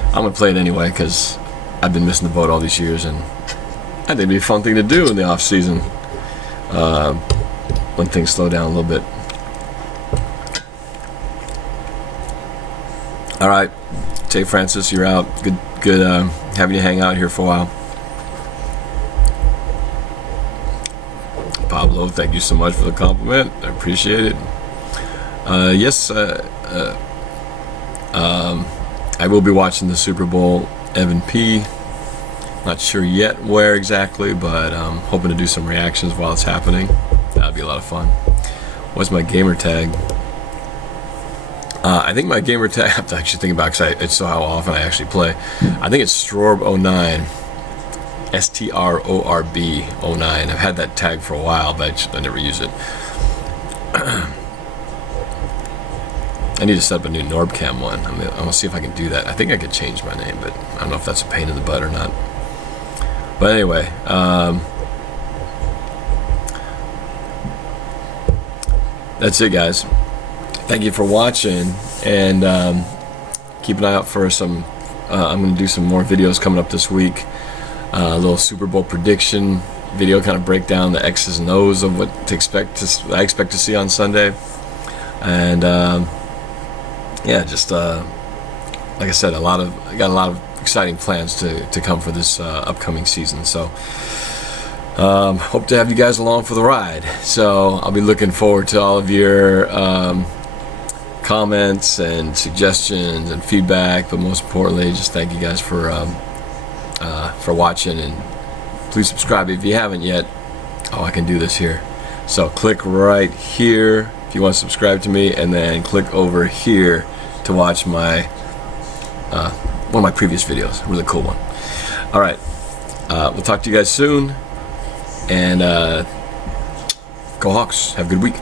I'm gonna play it anyway because I've been missing the boat all these years, and I think it'd be a fun thing to do in the off season when things slow down a little bit. All right, Jay Francis, you're out. Good having you hang out here for a while. Pablo, thank you so much for the compliment. I appreciate it. Yes, I will be watching the Super Bowl. Evan P. Not sure yet where exactly, but I'm hoping to do some reactions while it's happening. That'll be a lot of fun. What's my gamer tag? I think my gamer tag, I have to actually think about it because it's so how often I actually play. I think it's Strorb09. STRORB09. I've had that tag for a while, but I never use it. I need to set up a new NorbCam one. I'm gonna see if I can do that. I think I could change my name, but I don't know if that's a pain in the butt or not. But anyway, that's it, guys. Thank you for watching, and keep an eye out for some. I'm going to do some more videos coming up this week. A little Super Bowl prediction video, kind of break down the X's and O's of what to expect. I expect to see on Sunday, and yeah, just like I said, I got a lot of exciting plans to come for this upcoming season. So hope to have you guys along for the ride. So I'll be looking forward to all of your comments and suggestions and feedback, but most importantly, just thank you guys for watching, and please subscribe if you haven't yet. Oh, I can do this here. So click right here if you want to subscribe to me, and then click over here to watch my one of my previous videos. Really cool one. All right, we'll talk to you guys soon, and go Hawks. Have a good week.